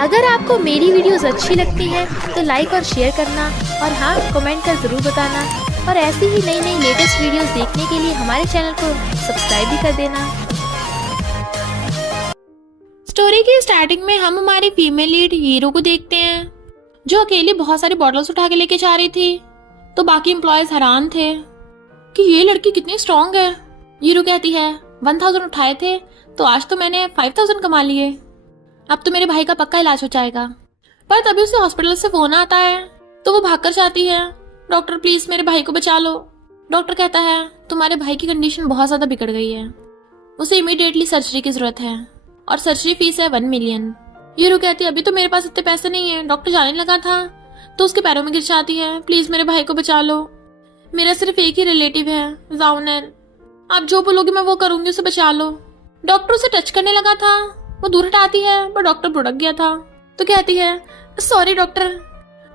अगर आपको मेरी वीडियोस अच्छी लगती हैं तो लाइक और शेयर करना और हाँ कमेंट कर ज़रूर बताना और ऐसी ही नई नई लेटेस्ट वीडियोस देखने के लिए हमारे चैनल को सब्सक्राइब भी कर देना। स्टोरी की स्टार्टिंग में हम हमारी फीमेल लीड हीरो को देखते हैं जो अकेली बहुत सारी बॉटल्स उठा के लेके जा रही थी। तो बाकी एम्प्लॉयज हैरान थे कि ये लड़की कितनी स्ट्रांग है। हीरो कहती है 1000 उठाए थे तो आज तो मैंने 5000 कमा लिए, अब तो मेरे भाई का पक्का इलाज हो जाएगा। पर तभी उसे हॉस्पिटल से फोन आता है तो वो भागकर जाती है, डॉक्टर प्लीज मेरे भाई को बचा लो। डॉक्टर कहता है तुम्हारे भाई की कंडीशन बहुत ज्यादा बिगड़ गई है, उसे इमीडिएटली सर्जरी की जरूरत है और सर्जरी फीस है 1 मिलियन। हीरो कहती है अभी तो मेरे पास इतने पैसे नहीं है। डॉक्टर जाने लगा था तो उसके पैरों में गिर जाती है, प्लीज मेरे भाई को बचा लो, मेरा सिर्फ एक ही रिलेटिव है जाउनर, आप जो बोलोगे मैं वो करूंगी, उसे बचा लो। डॉक्टर उसे टच करने लगा था, वो दूर हटाती है पर डॉक्टर भुड़क गया था तो कहती है सॉरी डॉक्टर।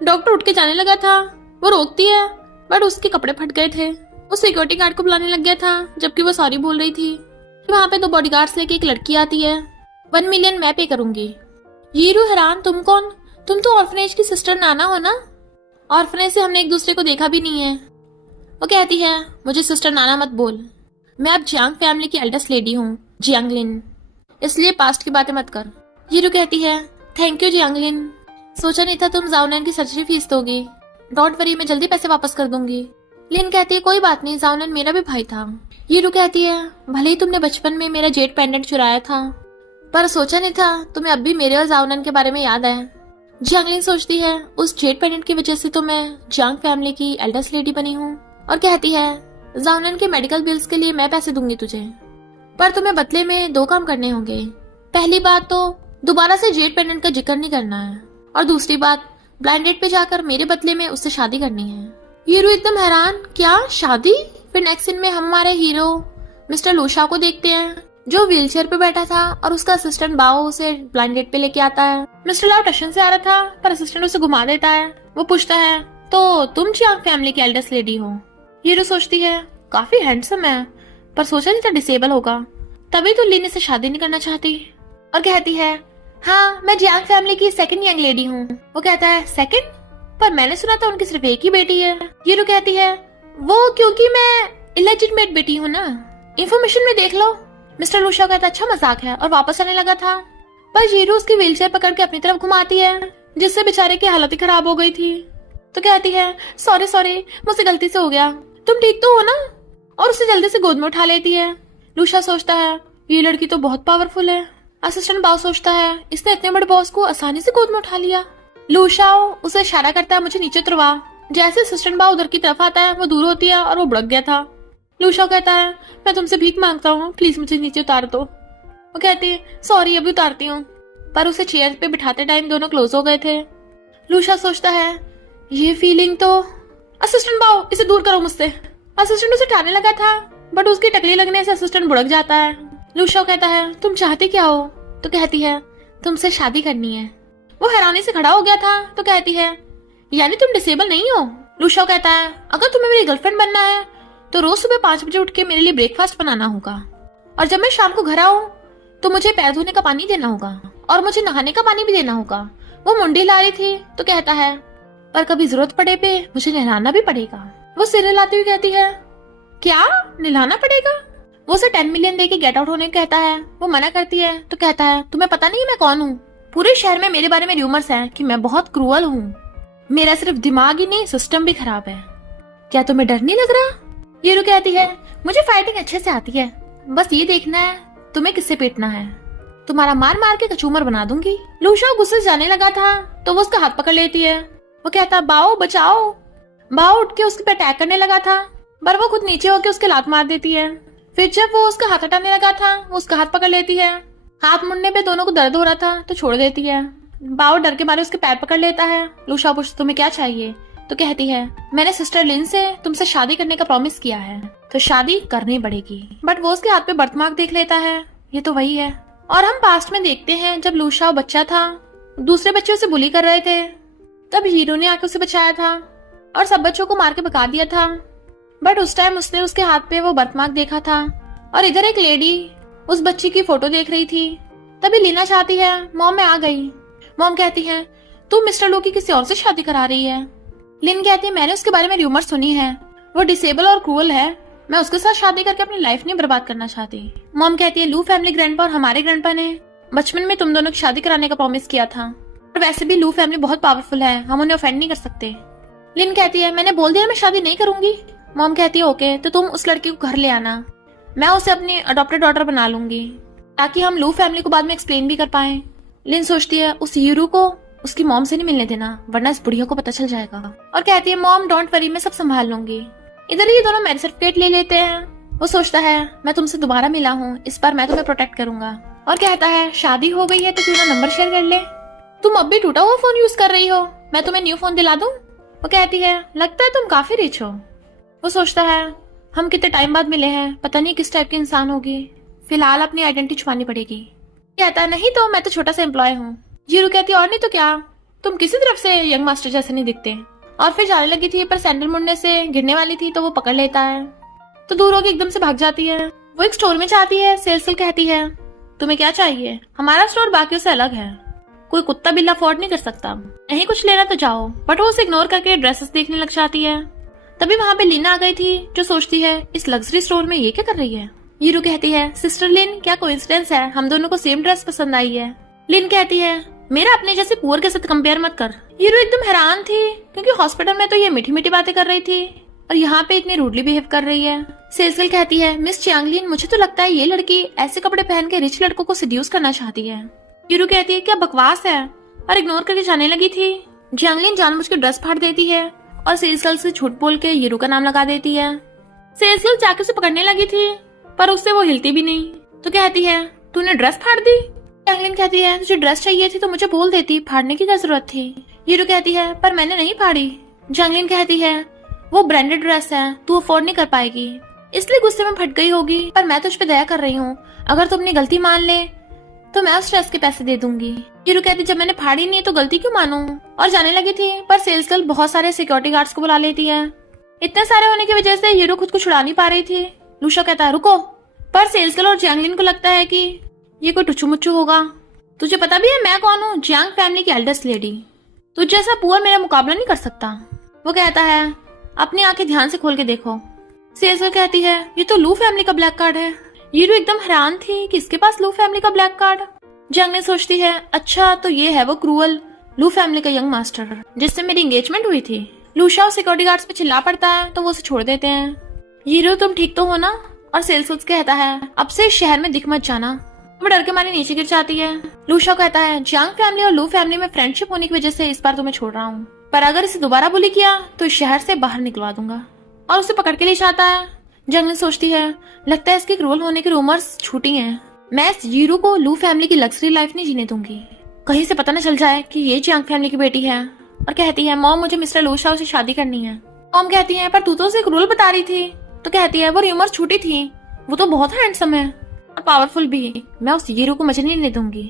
डॉक्टर उठ के जाने लगा था, वो रोकती है बट उसके कपड़े फट गए थे। वो सिक्योरिटी गार्ड को बुलाने लग गया था जबकि वो सॉरी बोल रही थी। वहां पे 2 बॉडीगार्ड्स लेके एक लड़की आती है, 1 मिलियन मैं पे करूंगी। हीरो हैरान, तुम कौन? तुम तो ऑर्फनेज की सिस्टर नाना हो ना? ऑर्फनेज से हमने एक दूसरे को देखा भी नहीं है। वो कहती है मुझे सिस्टर नाना मत बोल, मैं अब जियांग फैमिली की एल्डेस्ट लेडी हूँ जियांगलिन, इसलिए पास्ट की बातें मत कर। हीरो कहती है थैंक यू जियांगलिन, सोचा नहीं था तुम जाउनैन की सर्जरी फीस दोगी, डोंट वरी मैं जल्दी पैसे वापस कर दूंगी। लिन कहती है कोई बात नहीं, जाउनैन मेरा भी भाई था। हीरो कहती है भले ही तुमने बचपन में मेरा जेट पेंडेंट चुराया था पर सोचा नहीं था तुम्हें अब भी मेरे और जाउनैन के बारे में याद है। जियांगलिन सोचती है उस जेट पेंडेंट की वजह से तो मैं जियांग फैमिली की एल्डेस्ट लेडी बनी हूँ और कहती है जाउनैन के मेडिकल बिल्स के लिए मैं पैसे दूंगी तुझे, पर तुम्हें बदले में 2 काम करने होंगे। पहली बात तो दोबारा से जेट पेंडेंट का जिक्र नहीं करना है और दूसरी बात ब्लाइंड डेट पे जाकर मेरे बदले में उससे शादी करनी है। हीरो एकदम हैरान, क्या शादी? फिर नेक्स्ट सीन में हम हमारे हीरो मिस्टर लूशा को देखते हैं जो व्हीलचेयर पे बैठा था और उसका असिस्टेंट बाओ उसे ब्लाइंड डेट पे लेके आता है। मिस्टर लाओ टशन से आ रहा था पर असिस्टेंट उसे घुमा देता है। वो पूछता है तो तुम जियांग फैमिली की एल्डेस्ट लेडी हो? हीरो सोचती है काफी हैंडसम है पर सोचा नहीं था डिसेबल होगा, तभी तो लिन से शादी नहीं करना चाहती और कहती है हाँ मैं जियांग फैमिली की सेकंड यंग लेडी हूँ। वो कहता है सेकंड? पर मैंने सुना था उनकी सिर्फ एक ही बेटी है। हीरो कहती है वो क्योंकि मैं इलेजिटमेट बेटी हूँ ना, इंफॉर्मेशन में देख लो। मिस्टर लूशा कहता अच्छा मजाक है और वापस आने लगा था पर हीरो उसकी व्हीलचेयर पकड़ के अपनी तरफ घुमाती है जिससे बेचारे की हालत ही खराब हो गई थी। तो कहती है सॉरी मुझसे गलती से हो गया, तुम ठीक तो हो ना? और उसे जल्दी से गोद में उठा लेती है। लूशा सोचता है ये लड़की तो बहुत पावरफुल है। असिस्टेंट बाओ सोचता है इसने इतने बड़े बॉस को आसानी से गोद में उठा लिया। लूशाओ उसे इशारा करता है मुझे नीचे उतरवा। जैसे असिस्टेंट बाओ उधर की तरफ आता है वो दूर होती है और वो भड़क गया था। लूशाओ कहता है मैं तुमसे भीख मांगता हूँ, प्लीज मुझे नीचे उतार दो। वो कहती है सॉरी अभी उतारती हूँ, पर उसे चेयर पे बिठाते टाइम दोनों क्लोज हो गए थे। लूशा सोचता है ये फीलिंग तो, असिस्टेंट बाओ इसे दूर करो मुझसे। असिस्टेंट उसे उठाने लगा था बट उसकी टकली लगने से असिस्टेंट भुड़क जाता है। लूशा कहता है तुम चाहती क्या हो? तो कहती है तुमसे शादी करनी है। वो हैरानी से खड़ा हो गया था तो कहती है यानी तुम डिसेबल नहीं हो? लूशा कहता है अगर तुम्हें मेरी गर्लफ्रेंड बनना है तो रोज सुबह 5 बजे उठ के मेरे लिए ब्रेकफास्ट बनाना होगा और जब मैं शाम को घर आऊँ तो मुझे पैर धोने का पानी देना होगा और मुझे नहाने का पानी भी देना होगा। वो मुंडी ला रही थी तो कहता है पर कभी जरूरत पड़े पे मुझे नहलाना भी पड़ेगा। वो सिर हिलाती हुई कहती है क्या नहलाना पड़ेगा? वो उसे 10 मिलियन दे के गेट आउट होने को कहता है। वो मना करती है तो कहता है तुम्हें पता नहीं मैं कौन हूँ? पूरे शहर में मेरे बारे में रूमर्स हैं कि मैं बहुत क्रूअल हूँ, मेरा सिर्फ दिमाग ही नहीं सिस्टम भी खराब है, क्या तुम्हें डर नहीं लग रहा? हीरो कहती है मुझे फाइटिंग अच्छे से आती है, बस ये देखना है तुम्हें किससे पीटना है, तुम्हारा मार मार के कचूमर बना दूंगी। लूशा गुस्से से जाने लगा था तो वो उसका हाथ पकड़ लेती है। वो कहता बाओ बचाओ। बाओ उठ के उसके पे अटैक करने लगा था पर वो खुद नीचे होकर उसके लात मार देती है। फिर जब वो उसका हाथ हटाने लगा था वो उसका हाथ पकड़ लेती है। हाथ मुड़ने पे दोनों को दर्द हो रहा था तो छोड़ देती है। बाओ डर के मारे उसके पैर पकड़ लेता है। लूशा पूछती तुम्हें क्या चाहिए? तो कहती है मैंने सिस्टर लिन से तुमसे शादी करने का प्रॉमिस किया है तो शादी करनी पड़ेगी। बट वो उसके हाथ पे बर्थमार्क देख लेता है, ये तो वही है। और हम पास्ट में देखते हैं जब लूशा बच्चा था, दूसरे बच्चे उसे बुली कर रहे थे, तब हीरो ने आके उसे बचाया था और सब बच्चों को मार के भगा दिया था। बट उस टाइम उसने उसके हाथ पे वो बर्थमार्क देखा था और इधर एक लेडी उस बच्ची की फोटो देख रही थी। तभी लीना चाहती है मॉम मैं आ गई। मॉम कहती है तू मिस्टर लो की किसी और से शादी करा रही है। लिन कहती है मैंने उसके बारे में र्यूमर सुनी है, वो डिसेबल और क्रूअल है, मैं उसके साथ शादी करके अपनी लाइफ नहीं बर्बाद करना चाहती। मॉम कहती है लू फैमिली ग्रैंडपा और हमारे ग्रैंडपा ने बचपन में तुम दोनों की शादी कराने का प्रॉमिस किया था, और वैसे भी लू फैमिली बहुत पावरफुल है, हम उन्हें ऑफेंड नहीं कर सकते। लिन कहती है मैंने बोल दिया मैं शादी नहीं करूंगी। मॉम कहती है ओके, तो तुम उस लड़की को घर ले आना, मैं उसे अपनी अडॉप्टेड डॉटर बना लूंगी ताकि हम लू फैमिली को बाद में एक्सप्लेन भी कर पाए। लिन सोचती है उस यूरू को उसकी मॉम से नहीं मिलने देना, वरना इस बुढ़िया को पता चल जाएगा, और कहती है मॉम डोंट वरी, मैं सब संभाल लूंगी। इधर ये दोनों मैरिज सर्टिफिकेट ले लेते हैं। वो सोचता है मैं तुमसे दोबारा मिला हूँ, इस बार मैं तुम्हें प्रोटेक्ट करूंगा, और कहता है शादी हो गई है तो क्यों ना नंबर शेयर कर ले, तुम अब भी टूटा हुआ फोन यूज कर रही हो, मैं तुम्हें न्यू फोन दिला दूं। वो कहती है लगता है तुम काफी रिच हो। वो सोचता है हम कितने टाइम बाद मिले हैं, पता नहीं किस टाइप की इंसान होगी, फिलहाल अपनी आइडेंटिटी छुपानी पड़ेगी। कहता है नहीं तो मैं तो छोटा सा एम्प्लॉय हूँ। जीरू कहती है और नहीं तो क्या, तुम किसी तरफ से यंग मास्टर जैसे नहीं दिखते। और फिर जाने लगी थी पर सैंडल मुड़ने से गिरने वाली थी तो वो पकड़ लेता है, तो दूर होकर एकदम से भाग जाती है। वो एक स्टोर में जाती है, सेल्स गर्ल कहती है तुम्हें क्या चाहिए, हमारा स्टोर बाकियों से अलग है, कोई कुत्ता बिल्ला अफोर्ड नहीं कर सकता, नहीं कुछ लेना तो जाओ। बट वो उसे इग्नोर करके ड्रेसेस देखने लग जाती है। तभी वहाँ पे लिन आ गई थी जो सोचती है इस लग्जरी स्टोर में ये क्या कर रही है। यूरू कहती है सिस्टर लिन क्या कोइंसिडेंस है, हम दोनों को सेम ड्रेस पसंद आई है। लिन कहती है मेरा अपने जैसे पुअर के साथ कंपेयर मत कर। यूरू एकदम हैरान थी क्योंकि हॉस्पिटल में तो ये मीठी मीठी बातें कर रही थी और यहाँ पे इतनी रूडली बिहेव कर रही है। सेल्स गर्ल कहती है मिस चियांगलिन मुझे तो लगता है ये लड़की ऐसे कपड़े पहन के रिच लड़कों को सिड्यूस करना चाहती है। यूरू कहती है क्या बकवास है, और इग्नोर करके जाने लगी थी। जियांगलिन जानबूझ के ड्रेस फाड़ देती है और सेल्स गर्ल से झूठ बोल के यूरू का नाम लगा देती है। सेल्स गर्ल जाके उसे पकड़ने लगी थी पर उससे वो हिलती भी नहीं, तो कहती है तूने ड्रेस फाड़ दी। जियांगलिन कहती है तुझे ड्रेस चाहिए थी तो मुझे बोल देती, फाड़ने की क्या जरूरत थी। यूरू कहती है पर मैंने नहीं फाड़ी। जियांगलिन कहती है वो ब्रांडेड ड्रेस है, तू अफोर्ड नहीं कर पाएगी, इसलिए गुस्से में फट गई होगी, पर मैं तुझ पे दया कर रही हूँ, अगर तू अपनी गलती मान ले तो मैं उस ड्रेस के पैसे दे दूंगी। यूरू कहती जब मैंने फाड़ी नहीं तो गलती क्यों मानूं, और जाने लगी थी पर सेल्स गर्ल बहुत सारे सिक्योरिटी गार्ड्स को बुला लेती है। इतने सारे होने की वजह से यूरू खुद को छुड़ा नहीं पा रही थी। लूशा कहता है रुको, पर सेल्स गर्ल और जियांगलिन को लगता है कि ये कोई टुच्चू मुच्चू होगा। तुझे पता भी है मैं कौन हूँ, जियांग फैमिली की एल्डेस्ट लेडी, तुझ जैसा पुअर मेरा मुकाबला नहीं कर सकता। वो कहता है अपनी आंखें ध्यान से खोल के देखो। सेल्स गर्ल कहती है ये तो लू फैमिली का ब्लैक कार्ड है। यूरू एकदम हैरान थी कि इसके पास लू फैमिली का ब्लैक कार्ड। जियांगलिन सोचती है अच्छा तो ये है वो क्रूअल लू फैमिली का यंग मास्टर जिससे मेरी एंगेजमेंट हुई थी। लूशा और सिक्योरिटी गार्ड्स पे चिल्ला पड़ता है तो वो उसे छोड़ देते हैं। यूरू तुम ठीक तो हो ना, और सेल्स गर्ल कहता है अब से इस शहर में दिख मत जाना। वो डर के मारे नीचे गिर जाती है। लूशा कहता है जियांग फैमिली और लू फैमिली में फ्रेंडशिप होने की वजह से इस बार तुम्हें छोड़ रहा हूँ, पर अगर इसे दोबारा बुली किया तो इस शहर से बाहर निकलवा दूंगा, और उसे पकड़ के ले जाता है। जियांगलिन सोचती है लगता है इसके क्रूअल होने के रूमर्स झूठी हैं, मैं इस यूरू को लू फैमिली की लग्जरी लाइफ नहीं जीने दूंगी, कहीं से पता न चल जाए कि ये जियांग फैमिली की बेटी है। और कहती है मॉम मुझे मिस्टर लूशा से शादी करनी है। मॉम कहती है पर तू तो उसे क्रूअल बता रही थी। तो कहती है वो रूमर्स झूठी थी, वो तो बहुत हैंडसम है और पावरफुल भी, मैं उस यूरू को मजे नहीं लेने दूंगी।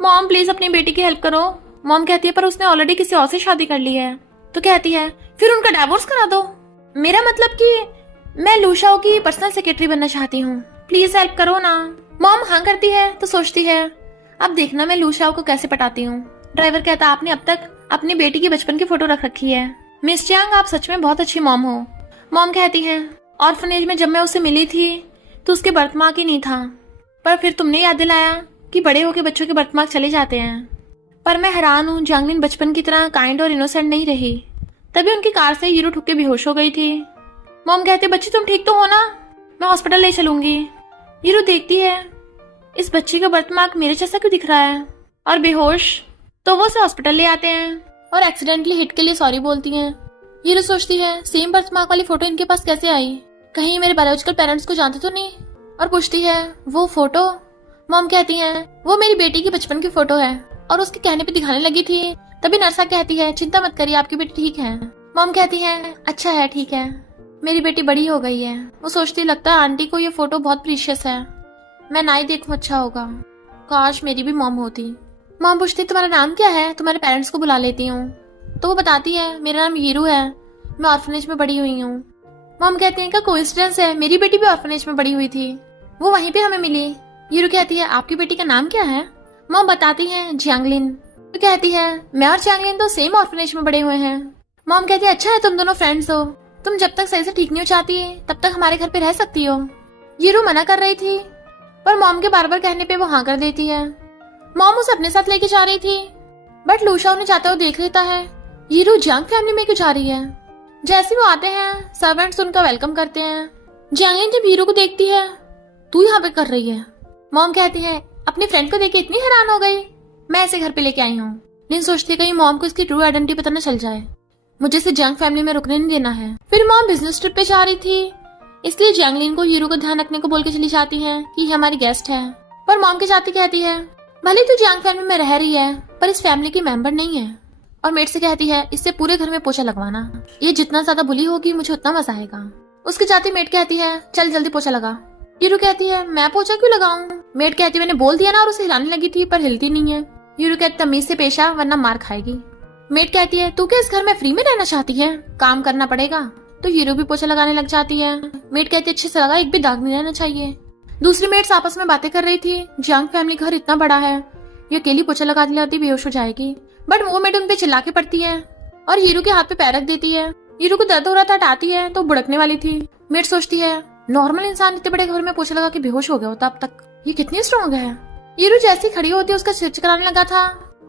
मॉम प्लीज अपनी बेटी की हेल्प करो। मॉम कहती है पर उसने ऑलरेडी किसी और से शादी कर ली है। तो कहती है फिर उनका डिवोर्स करा दो, मेरा मतलब कि मैं लूशाओ की पर्सनल सेक्रेटरी बनना चाहती हूँ, प्लीज हेल्प करो ना। मॉम हाँ करती है तो सोचती है अब देखना मैं लूशाओ को कैसे पटाती हूँ। ड्राइवर कहता आपने अब तक अपनी बेटी की बचपन की फोटो रख रखी है, मिस चियांग आप सच में बहुत अच्छी मॉम हो। मॉम कहती है ऑर्फनेज में जब मैं उससे मिली थी तो उसके बर्थमार्क ही नहीं था, पर फिर तुमने याद दिलाया कि बड़े होकर बच्चों के बर्थमार्क चले जाते हैं। पर मैं हैरान हूँ जियांगलिन बचपन की तरह काइंड और इनोसेंट नहीं रही। तभी उनकी कार से यूरू ठुक के बेहोश हो गई थी। मॉम कहती बच्ची तुम ठीक तो हो ना, मैं हॉस्पिटल ले चलूंगी। यूरू देखती है इस बच्ची का बर्थमार्क मेरे जैसा क्यों दिख रहा है, और बेहोश, तो वो उसे हॉस्पिटल ले आते हैं और एक्सीडेंटली हिट के लिए सॉरी बोलती हैं। यूरू सोचती है सेम बर्थमार्क वाली फोटो इनके पास कैसे आई, कहीं मेरे बायोलॉजिकल पेरेंट्स को जानते तो नहीं, और पूछती है वो फोटो। मॉम कहती है वो मेरी बेटी की बचपन की फोटो है और उसके कहने पे दिखाने लगी थी। तभी नर्सा कहती है चिंता मत करिए आपकी बेटी ठीक है। मॉम कहती है अच्छा है ठीक है, मेरी बेटी बड़ी हो गई है। वो सोचती लगता है आंटी को ये फोटो बहुत प्रीशियस है, मैं ना ही देखूं अच्छा होगा, काश मेरी भी मॉम होती। मॉम पूछती तुम्हारा नाम क्या है, तुम्हारे पेरेंट्स को बुला लेती हूँ। तो वो बताती है मेरा नाम यूरू है, मैं ऑर्फनेज में बड़ी हुई हूँ। मॉम कहती है क्या कोइंसिडेंस है, मेरी बेटी भी ऑर्फनेज में बड़ी हुई थी, वो वहीं पे हमें मिली। यूरू कहती है आपकी बेटी का नाम क्या है। मॉम बताती है जियांगलिन। तो कहती है मैं और जैंगलिन तो सेम ऑर्फनेज में बड़े हुए हैं। मॉम कहती है अच्छा है तुम दोनों फ्रेंड्स हो, तुम जब तक सही से ठीक नहीं हो चाहती तब तक हमारे घर पे रह सकती हो। हीरो मना कर रही थी पर मॉम के बार बार कहने पे वो हाँ कर देती है। मॉम उसे अपने साथ लेके जा रही थी बट लूशा उन्हें जाते हुए देख लेता है। हीरो जंग फैमिली में क्यों जा रही है? जैसे वो आते हैं सर्वेंट्स उनका वेलकम करते हैं। जैंगलिन जब हीरो को देखती है तू यहाँ पे कर रही है? मॉम कहती है अपनी फ्रेंड को देख के इतनी हैरान हो गई, मैं ऐसे घर पे लेके आई हूँ। लेकिन सोचती है कहीं मॉम को इसकी ट्रू आइडेंटिटी पता न चल जाए, मुझे इसे जंग फैमिली में रुकने नहीं देना है। फिर मॉम बिजनेस ट्रिप पे जा रही थी इसलिए जैंगलिन को हीरो का ध्यान रखने को बोल के चली जाती है कि ये हमारी गेस्ट है। पर मॉम के जाती कहती है भले तू जंग फैमिली में रह रही है पर इस फैमिली की मेंबर नहीं है। और मेट से कहती है इससे पूरे घर में पोछा लगवाना, ये जितना ज्यादा बुली होगी मुझे उतना मजा आएगा। उसके जाती मेट कहती है चल जल्दी पोछा लगा। हीरो कहती है मैं पोछा क्यों लगाऊं? मेट कहती है मैंने बोल दिया ना, और उसे हिलाने लगी थी पर हिलती नहीं है। हीरो कहती तमीज से पेश आ वरना मार खाएगी। मेट कहती है तू क्या इस घर में फ्री में रहना चाहती है, काम करना पड़ेगा। तो हीरो भी पोछा लगाने लग जाती है। मेट कहती है अच्छे से लगा, एक भी दाग नहीं रहना चाहिए। दूसरी मेट्स आपस में बातें कर रही थी जंग फैमिली घर इतना बड़ा है, ये अकेली पोछा लगा दिलाती बेहोश हो जाएगी। बट वो मेट उन पे चिल्ला के पड़ती है और हीरो के हाथ पे पैर रख देती है। हीरो को दर्द हो रहा था, हटाती है तो बुड़कने वाली थी। मेट सोचती है नॉर्मल इंसान इतने बड़े घर में पोछा लगा के बेहोश हो गया होता अब तक, ये कितनी स्ट्रॉन्ग है। हीरो जैसी खड़ी होती है उसका सिर चकराने लगा था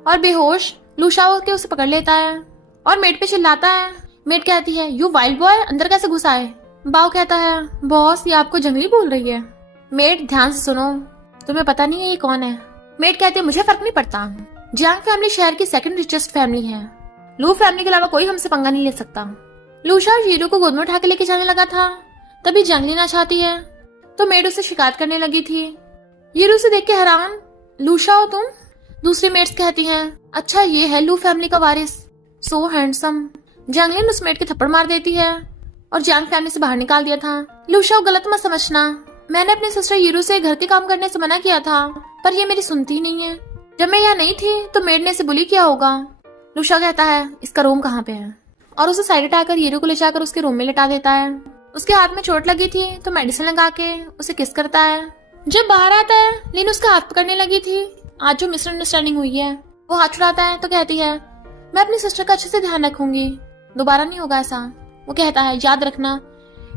और बेहोश लूशा होकर उसे पकड़ लेता है और मेट पे चिल्लाता है। मेट कहती है यू वाइल्ड बॉय, अंदर कैसे घुसा है? बाव कहता है बॉस ये आपको जंगली बोल रही है। मेट ध्यान से सुनो, तुम्हें पता नहीं है ये कौन है? मेट कहती है मुझे फर्क नहीं पड़ता, जंग फैमिली शहर की सेकंड रिचेस्ट फैमिली है, लू फैमिली के अलावा कोई हमसे पंगा नहीं ले सकता। लूशा हीरो को गोद में उठा के लेके जाने लगा था तभी जंगली ना चाहती है तो मेट उसे शिकायत करने लगी थी। हीरो से देख के हैरान, लूशा हो तुम? दूसरी मेट्स कहती हैं अच्छा ये है लू फैमिली का वारिस, सो हैंडसम। जंगलिन उस मेट के थप्पड़ मार देती है और जंग फैमिली से बाहर निकाल दिया था। लूशा गलत मत समझना, मैंने अपनी सिस्टर हीरो से घर के काम करने से मना किया था पर ये मेरी सुनती नहीं है। जब मैं यहाँ नहीं थी तो मेड ने इसे बुली किया होगा। लूशा कहता है इसका रूम कहाँ पे है और उसे साइड हटाकर हीरो को ले जाकर उसके रूम में लिटा देता है। उसके हाथ में चोट लगी थी तो मेडिसिन लगा के उसे किस करता है। जब बाहर आता है लीन उसका हाथ पकड़ने लगी थी, आज जो मिसअंडरस्टैंडिंग हुई है वो हाथ छुड़ाता है तो कहती है मैं अपनी सिस्टर का अच्छे से ध्यान रखूंगी, दोबारा नहीं होगा ऐसा। वो कहता है याद रखना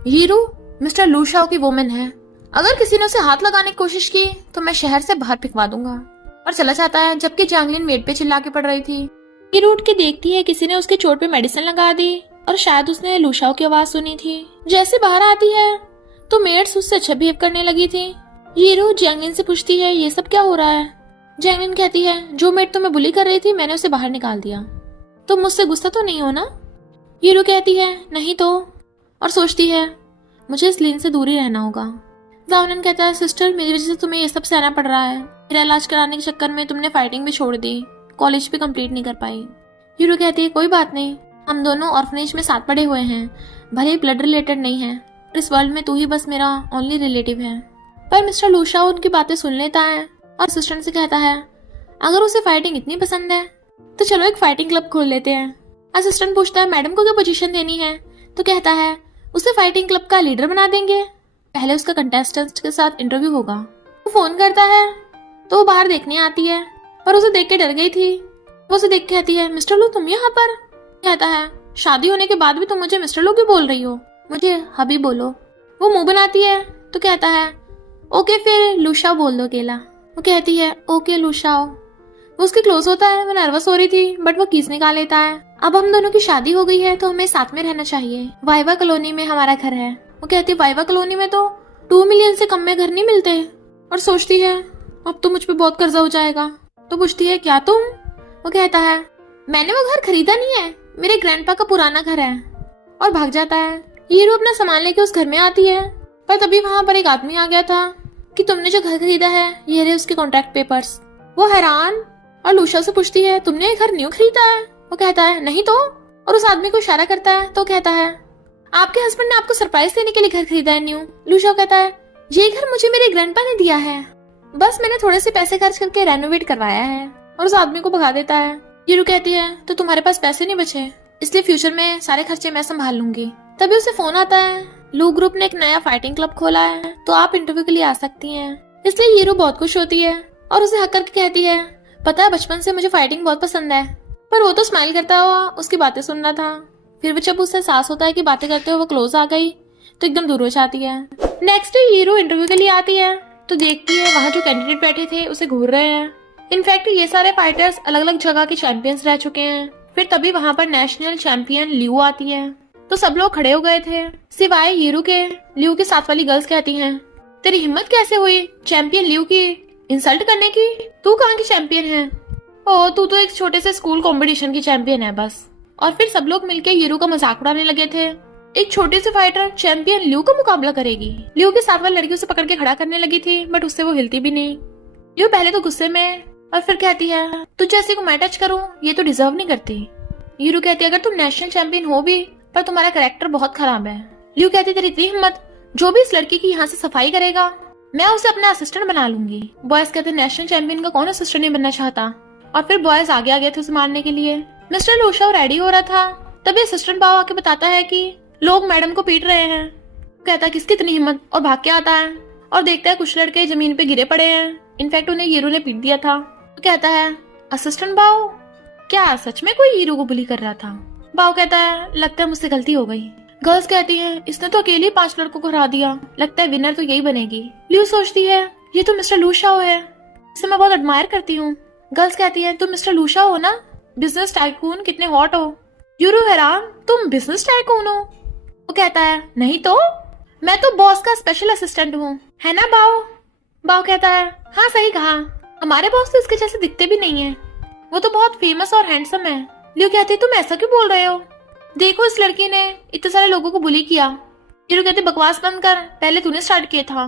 हीरो मिस्टर लूशाओ की वोमेन है, अगर किसी ने उसे हाथ लगाने की कोशिश की तो मैं शहर से बाहर फेंकवा दूंगा। और चला जाता है जबकि जैंगलिन मेड पे चिल्ला के पड़ रही थी। हीरो उठ के देखती है किसी ने उसके चोट पे मेडिसिन लगा दी और शायद उसने लूशाओ की आवाज सुनी थी। जैसे बाहर आती है तो मेड्स उससे अच्छा बिहेव करने लगी थी। हीरो जैंगलिन से पूछती है ये सब क्या हो रहा है? जैंगलिन कहती है जो मेड तुम्हें बुली कर रही थी मैंने उसे बाहर निकाल दिया, तुम मुझसे गुस्सा तो नहीं हो ना? हीरो कहती है नहीं तो, और सोचती है मुझे इस लीन से दूर ही रहना होगा। जावनन कहता है सिस्टर मेरी वजह से तुम्हें ये सब सहना पड़ रहा है, मेरा इलाज कराने के चक्कर में तुमने फाइटिंग भी छोड़ दी, कॉलेज भी कंप्लीट नहीं कर पाई। हीरो कहती है कोई बात नहीं, हम दोनों ऑर्फनेज में साथ पढ़े हुए हैं, भले ही ब्लड रिलेटेड नहीं है, इस वर्ल्ड में तू ही बस मेरा ओनली रिलेटिव है। पर मिस्टर लूशा उनकी बातें सुन लेता है और असिस्टेंट से कहता है अगर उसे फाइटिंग इतनी पसंद है तो चलो एक फाइटिंग क्लब खोल लेते हैं। असिस्टेंट पूछता है मैडम को क्या पोजीशन देनी है? तो कहता है उसे फाइटिंग क्लब का लीडर बना देंगे, पहले उसका कंटेस्टेंट के साथ इंटरव्यू होगा। वो फोन करता है तो वो बाहर देखने आती है पर उसे देख के डर गई थी। वो उसे देख के कहती है मिस्टर लू तुम यहाँ पर? कहता है शादी होने के बाद भी तुम मुझे मिस्टर लू क्यों बोल रही हो, मुझे हबी बोलो। वो मुंह बनाती है तो कहता है ओके फिर लूशा बोल दो अकेला। वो कहती है ओके लूशाओ। वो उसके क्लोज होता है, वो नर्वस हो रही थी बट वो कीस निकाल लेता है। अब हम दोनों की शादी हो गई है तो हमें साथ में रहना चाहिए, वाइवा कॉलोनी में हमारा घर है। वो कहती है वाइवा कॉलोनी में तो 2 मिलियन से कम में घर नहीं मिलते। और सोचती है अब तो मुझ पे बहुत कर्जा हो जाएगा। तो पूछती है क्या तुम? वो कहता है मैंने वो घर खरीदा नहीं है, मेरे ग्रैंडपा का पुराना घर है, और भाग जाता है। हीरो अपना सामान लेके उस घर में आती है पर तभी वहाँ पर एक आदमी आ गया था कि तुमने जो घर खरीदा है ये रहे उसके कॉन्ट्रैक्ट पेपर्स। वो हैरान और लूशा से पूछती है तुमने ये घर न्यू खरीदा है? वो कहता है नहीं तो, और उस आदमी को इशारा करता है तो कहता है आपके हस्बैंड ने आपको सरप्राइज देने के लिए घर खरीदा है न्यू। लूशा कहता है ये घर मुझे मेरे ग्रैंडपा ने दिया है, बस मैंने थोड़े से पैसे खर्च करके रेनोवेट करवाया है, और उस आदमी को भगा देता है। हीरो कहती है तो तुम्हारे पास पैसे नहीं बचे इसलिए फ्यूचर में सारे खर्चे मैं संभाल लूंगी। तभी उसे फोन आता है लू ग्रुप ने एक नया फाइटिंग क्लब खोला है तो आप इंटरव्यू के लिए आ सकती हैं। इसलिए हीरो बहुत खुश होती है और उसे हक करके कहती है पता है बचपन से मुझे फाइटिंग बहुत पसंद है। पर वो तो स्माइल करता हुआ उसकी बातें सुन रहा था। फिर भी जब उससे एहसास होता है कि बातें करते हुए वो क्लोज आ गई तो एकदम दूर हो जाती है। नेक्स्ट डे हीरो इंटरव्यू के लिए आती है तो देखती है वहाँ जो कैंडिडेट बैठे थे उसे घूर रहे हैं। इनफैक्ट ये सारे फाइटर्स अलग अलग जगह के चैंपियंस रह चुके हैं। फिर तभी वहाँ पर नेशनल चैंपियन लियू आती है तो सब लोग खड़े हो गए थे सिवाय हीरो के। लियू के साथ वाली गर्ल्स कहती हैं, तेरी हिम्मत कैसे हुई चैंपियन लियू की इंसल्ट करने की? तू कहाँ की चैंपियन है? ओ तू तो एक छोटे से स्कूल कंपटीशन की चैंपियन है बस। और फिर सब लोग मिलके हीरो का मजाक उड़ाने लगे थे। एक छोटी सी फाइटर चैंपियन लियू का मुकाबला करेगी। लियू के साथ वाली लड़की उसे पकड़ के खड़ा करने लगी थी बट उससे वो हिलती भी नहीं। लियू पहले तो गुस्से में और फिर कहती है, तुझ जैसे को मैं टच करूं ये तो डिजर्व नहीं करती। हीरो कहती है, अगर तुम नेशनल चैंपियन हो भी पर तुम्हारा कैरेक्टर बहुत खराब है। लियू कहती है, तेरी इतनी हिम्मत, जो भी इस लड़की की यहाँ से सफाई करेगा मैं उसे अपना असिस्टेंट बना लूंगी। बॉयज कहते हैं, नेशनल चैंपियन का कौन असिस्टेंट नहीं बनना चाहता। और फिर बॉयज आगे आ गए थे उसे मारने के लिए। मिस्टर लूशाओ रेडी हो रहा था तभी असिस्टेंट बाव आके बताता है कि लोग मैडम को पीट रहे हैं। कहता है, किसकी इतनी हिम्मत, और भाग के आता है और देखता है कुछ लड़के जमीन पे गिरे पड़े हैं। इनफैक्ट उन्हें हीरो ने पीट दिया था। तो कहता है, असिस्टेंट बाव क्या सच में कोई हीरो को बुली कर रहा था? बाव कहता है, लगता है मुझसे गलती हो गई। गर्ल्स कहती हैं, इसने तो अकेले 5 लड़कों को हरा दिया, लगता है विनर तो यही बनेगी। लियू सोचती है, ये तो मिस्टर लूशाओ है, इसे मैं बहुत एडमायर करती हूँ। गर्ल्स कहती हैं, तुम मिस्टर लूशाओ हो ना, बिजनेस टाइकून, कितने हॉट हो। यूरो हैरान, तुम बिजनेस टाइकून हो? वो कहता है, नहीं तो मैं तो बॉस का स्पेशल असिस्टेंट हूँ, है ना बाव? बाव कहता है, हाँ सही कहा, हमारे बॉस तो इसके जैसे दिखते भी नहीं है, वो तो बहुत फेमस और हैंडसम है। लियू कहती, तुम ऐसा क्यों बोल रहे हो? देखो इस लड़की ने इतने सारे लोगों को बुली किया। हीरो कहते, बकवास बंद कर, पहले तूने स्टार्ट किया था।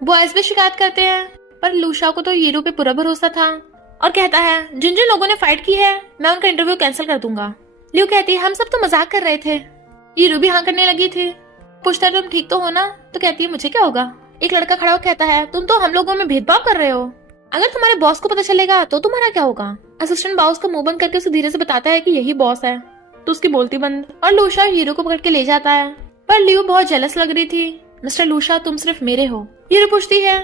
बॉयज भी शिकायत करते हैं पर लूशा को तो हीरो पे पूरा भरोसा था और कहता है, जिन जिन लोगों ने फाइट की है मैं उनका इंटरव्यू कैंसिल कर दूंगा। लियू कहती है, हम सब तो मजाक कर रहे थे। हीरो भी हाँ करने लगी थी। पूछता है, तुम ठीक तो हो ना? तो कहती है, मुझे क्या होगा। एक लड़का खड़ा होकर कहता है, तुम तो हम लोगों में भेदभाव कर रहे हो, अगर तुम्हारे बॉस को पता चलेगा तो तुम्हारा क्या होगा? असिस्टेंट बॉस का मुंह बंद करके उसे धीरे से बताता है कि यही बॉस है तो उसकी बोलती बंद और लूशा हीरो को पकड़ के ले जाता है। पर लियू बहुत जेलस लग रही थी। मिस्टर लूशा, तुम सिर्फ मेरे हो। हीरो पूछती है,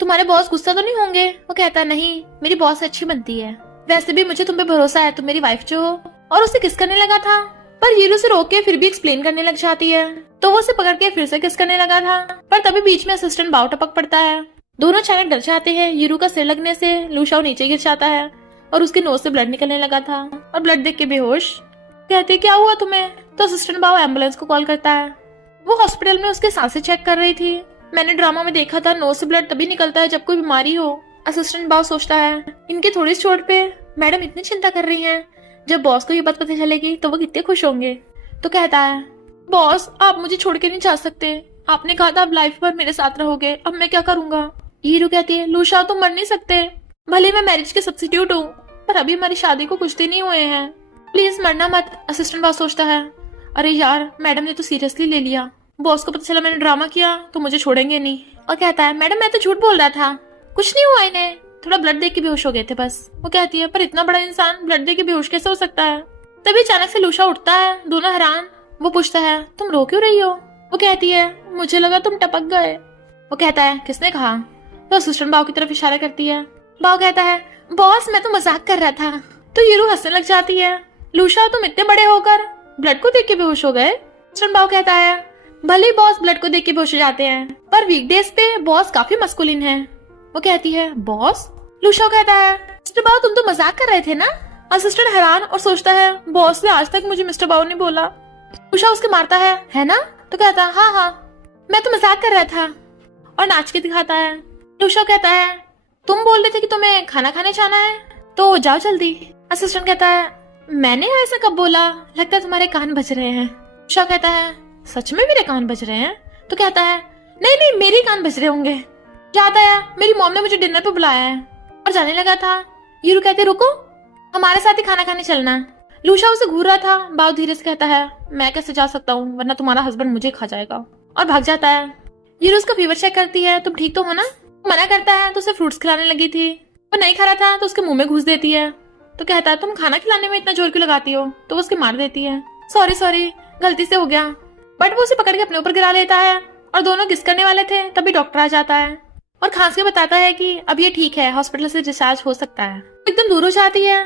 तुम्हारे बॉस गुस्सा तो नहीं होंगे? वो कहता है, नहीं, मेरी बॉस अच्छी बनती है, वैसे भी मुझे तुम पे भरोसा है, तुम मेरी वाइफ जो हो। और उसे किस करने लगा था पर हीरो से रोक के फिर भी एक्सप्लेन करने लग जाती है तो वो उसे पकड़ के फिर से किस करने लगा था। पर तभी बीच में असिस्टेंट बाव टपक पड़ता है। दोनों अचानक डर जाते हैं। हीरो का सिर लगने से लूशाओ नीचे गिर जाता है और उसके नोज से ब्लड निकलने लगा था और ब्लड देख के बेहोश। कहते, क्या हुआ तुम्हें? तो असिस्टेंट बाव एम्बुलेंस को कॉल करता है। वो हॉस्पिटल में उसके सांसें चेक कर रही थी। मैंने ड्रामा में देखा था नोज से ब्लड तभी निकलता है जब कोई बीमारी हो। असिस्टेंट बाव सोचता है, इनके थोड़ी चोट पे मैडम इतनी चिंता कर रही हैं, जब बॉस को ये बात पता चलेगी तो वो कितने खुश होंगे। तो कहता है, बॉस आप मुझे छोड़ के नहीं जा सकते, आपने कहा था आप लाइफ भर मेरे साथ रहोगे, अब मैं क्या करूंगा? हीरो कहती है, लूशा तुम मर नहीं सकते, भले मैं मैरिज के सब्स्टिट्यूट हूँ पर अभी हमारी शादी को कुछ दिन ही हुए हैं, प्लीज मरना मत। असिस्टेंट बॉस सोचता है, अरे यार मैडम ने तो सीरियसली ले लिया, बॉस को पता चला मैंने ड्रामा किया तो मुझे छोड़ेंगे नहीं। और कहता है, मैडम मैं तो झूठ बोल रहा था, कुछ नहीं हुआ इन्हें, थोड़ा ब्लड देख के बेहोश हो गए थे बस। वो कहती है, पर इतना बड़ा इंसान ब्लड देख के बेहोश कैसे हो सकता है? तभी अचानक से लूशा उठता है, दोनों हैरान। वो पूछता है, तुम रो क्यों रही हो? वो कहती है, मुझे लगा तुम टपक गए। वो कहता है, किसने कहा? तो असिस्टेंट बाव की तरफ इशारा करती है। बाव कहता है, बॉस मैं तो मजाक कर रहा था। तो हीरो हंसने लग जाती है, लूशा तुम इतने बड़े होकर ब्लड को देख के बेहोश हो गए? असिस्टेंट बाव कहता है, भले बॉस ब्लड को देख के बेहोश हो जाते हैं पर वीकडेज पे बॉस काफी मस्कुलिन है। वो कहती है, बॉस? लूशा कहता है, मिस्टर बाव तुम तो मजाक कर रहे थे ना? असिस्टेंट हैरान और सोचता है, बॉस ने आज तक मुझे मिस्टर बाव ने बोला। लूशा उसके मारता है ना? तो कहता है, हाँ हाँ मैं तो मजाक कर रहा था और नाच के दिखाता है। लूशा कहता है, तुम बोल रहे थे कि तुम्हें खाना खाने जाना है तो जाओ जल्दी। असिस्टेंट कहता है, मैंने ऐसा कब बोला, लगता है तुम्हारे कान बज रहे हैं। लूशा कहता है, सच में मेरे कान बज रहे हैं? तो कहता है, नहीं नहीं मेरे कान बज रहे होंगे, याद आया मेरी मॉम ने मुझे डिनर पे बुलाया है। और जाने लगा था। हीरो कहते, रुको हमारे साथ ही खाना खाने चलना। लूशा उसे घूर रहा था। बाव धीरे से कहता है, मैं कैसे जा सकता हूँ, वरना तुम्हारा हस्बैंड मुझे खा जाएगा, और भाग जाता है। हीरो उसका फीवर चेक करती है, तुम ठीक तो हो ना? मना करता है तो उसे फ्रूट्स खिलाने लगी थी, वो नहीं खा रहा था तो उसके मुंह में घुस देती है। तो कहता है, तुम खाना खिलाने में इतना जोर क्यों लगाती हो? तो वो उसके मार देती है। सॉरी गलती से हो गया। बट वो उसे पकड़ के अपने ऊपर गिरा लेता है और दोनों किस करने वाले थे तभी डॉक्टर आ जाता है। और खांस के बताता है कि अब ये ठीक है, हॉस्पिटल से डिस्चार्ज हो सकता है। एकदम दूर हो जाती है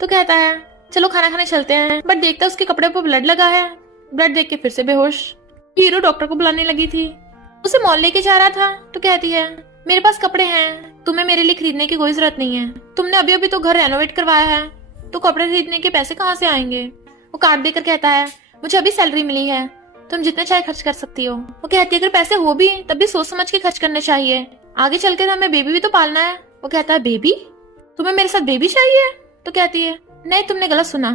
तो कहता है चलो खाना खाने चलते हैं, बट देखता है उसके कपड़े पर ब्लड लगा है। ब्लड देख के फिर से बेहोश। हीरो डॉक्टर को बुलाने लगी थी, उसे मॉल लेके जा रहा था तो कहती है मेरे पास कपड़े हैं, तुम्हें मेरे लिए खरीदने की कोई जरूरत नहीं है, तुमने अभी अभी तो घर रेनोवेट करवाया है, तो कपड़े खरीदने के पैसे कहाँ से आएंगे। वो कार्ड देकर कहता है मुझे अभी सैलरी मिली है, तुम जितना चाहे खर्च कर सकती हो। वो कहती है अगर पैसे हो भी तब भी सोच समझ के खर्च करने चाहिए, आगे चलकर हमें बेबी भी तो पालना है। वो कहता है बेबी, तुम्हें मेरे साथ बेबी चाहिए। तो कहती है नहीं, तुमने गलत सुना।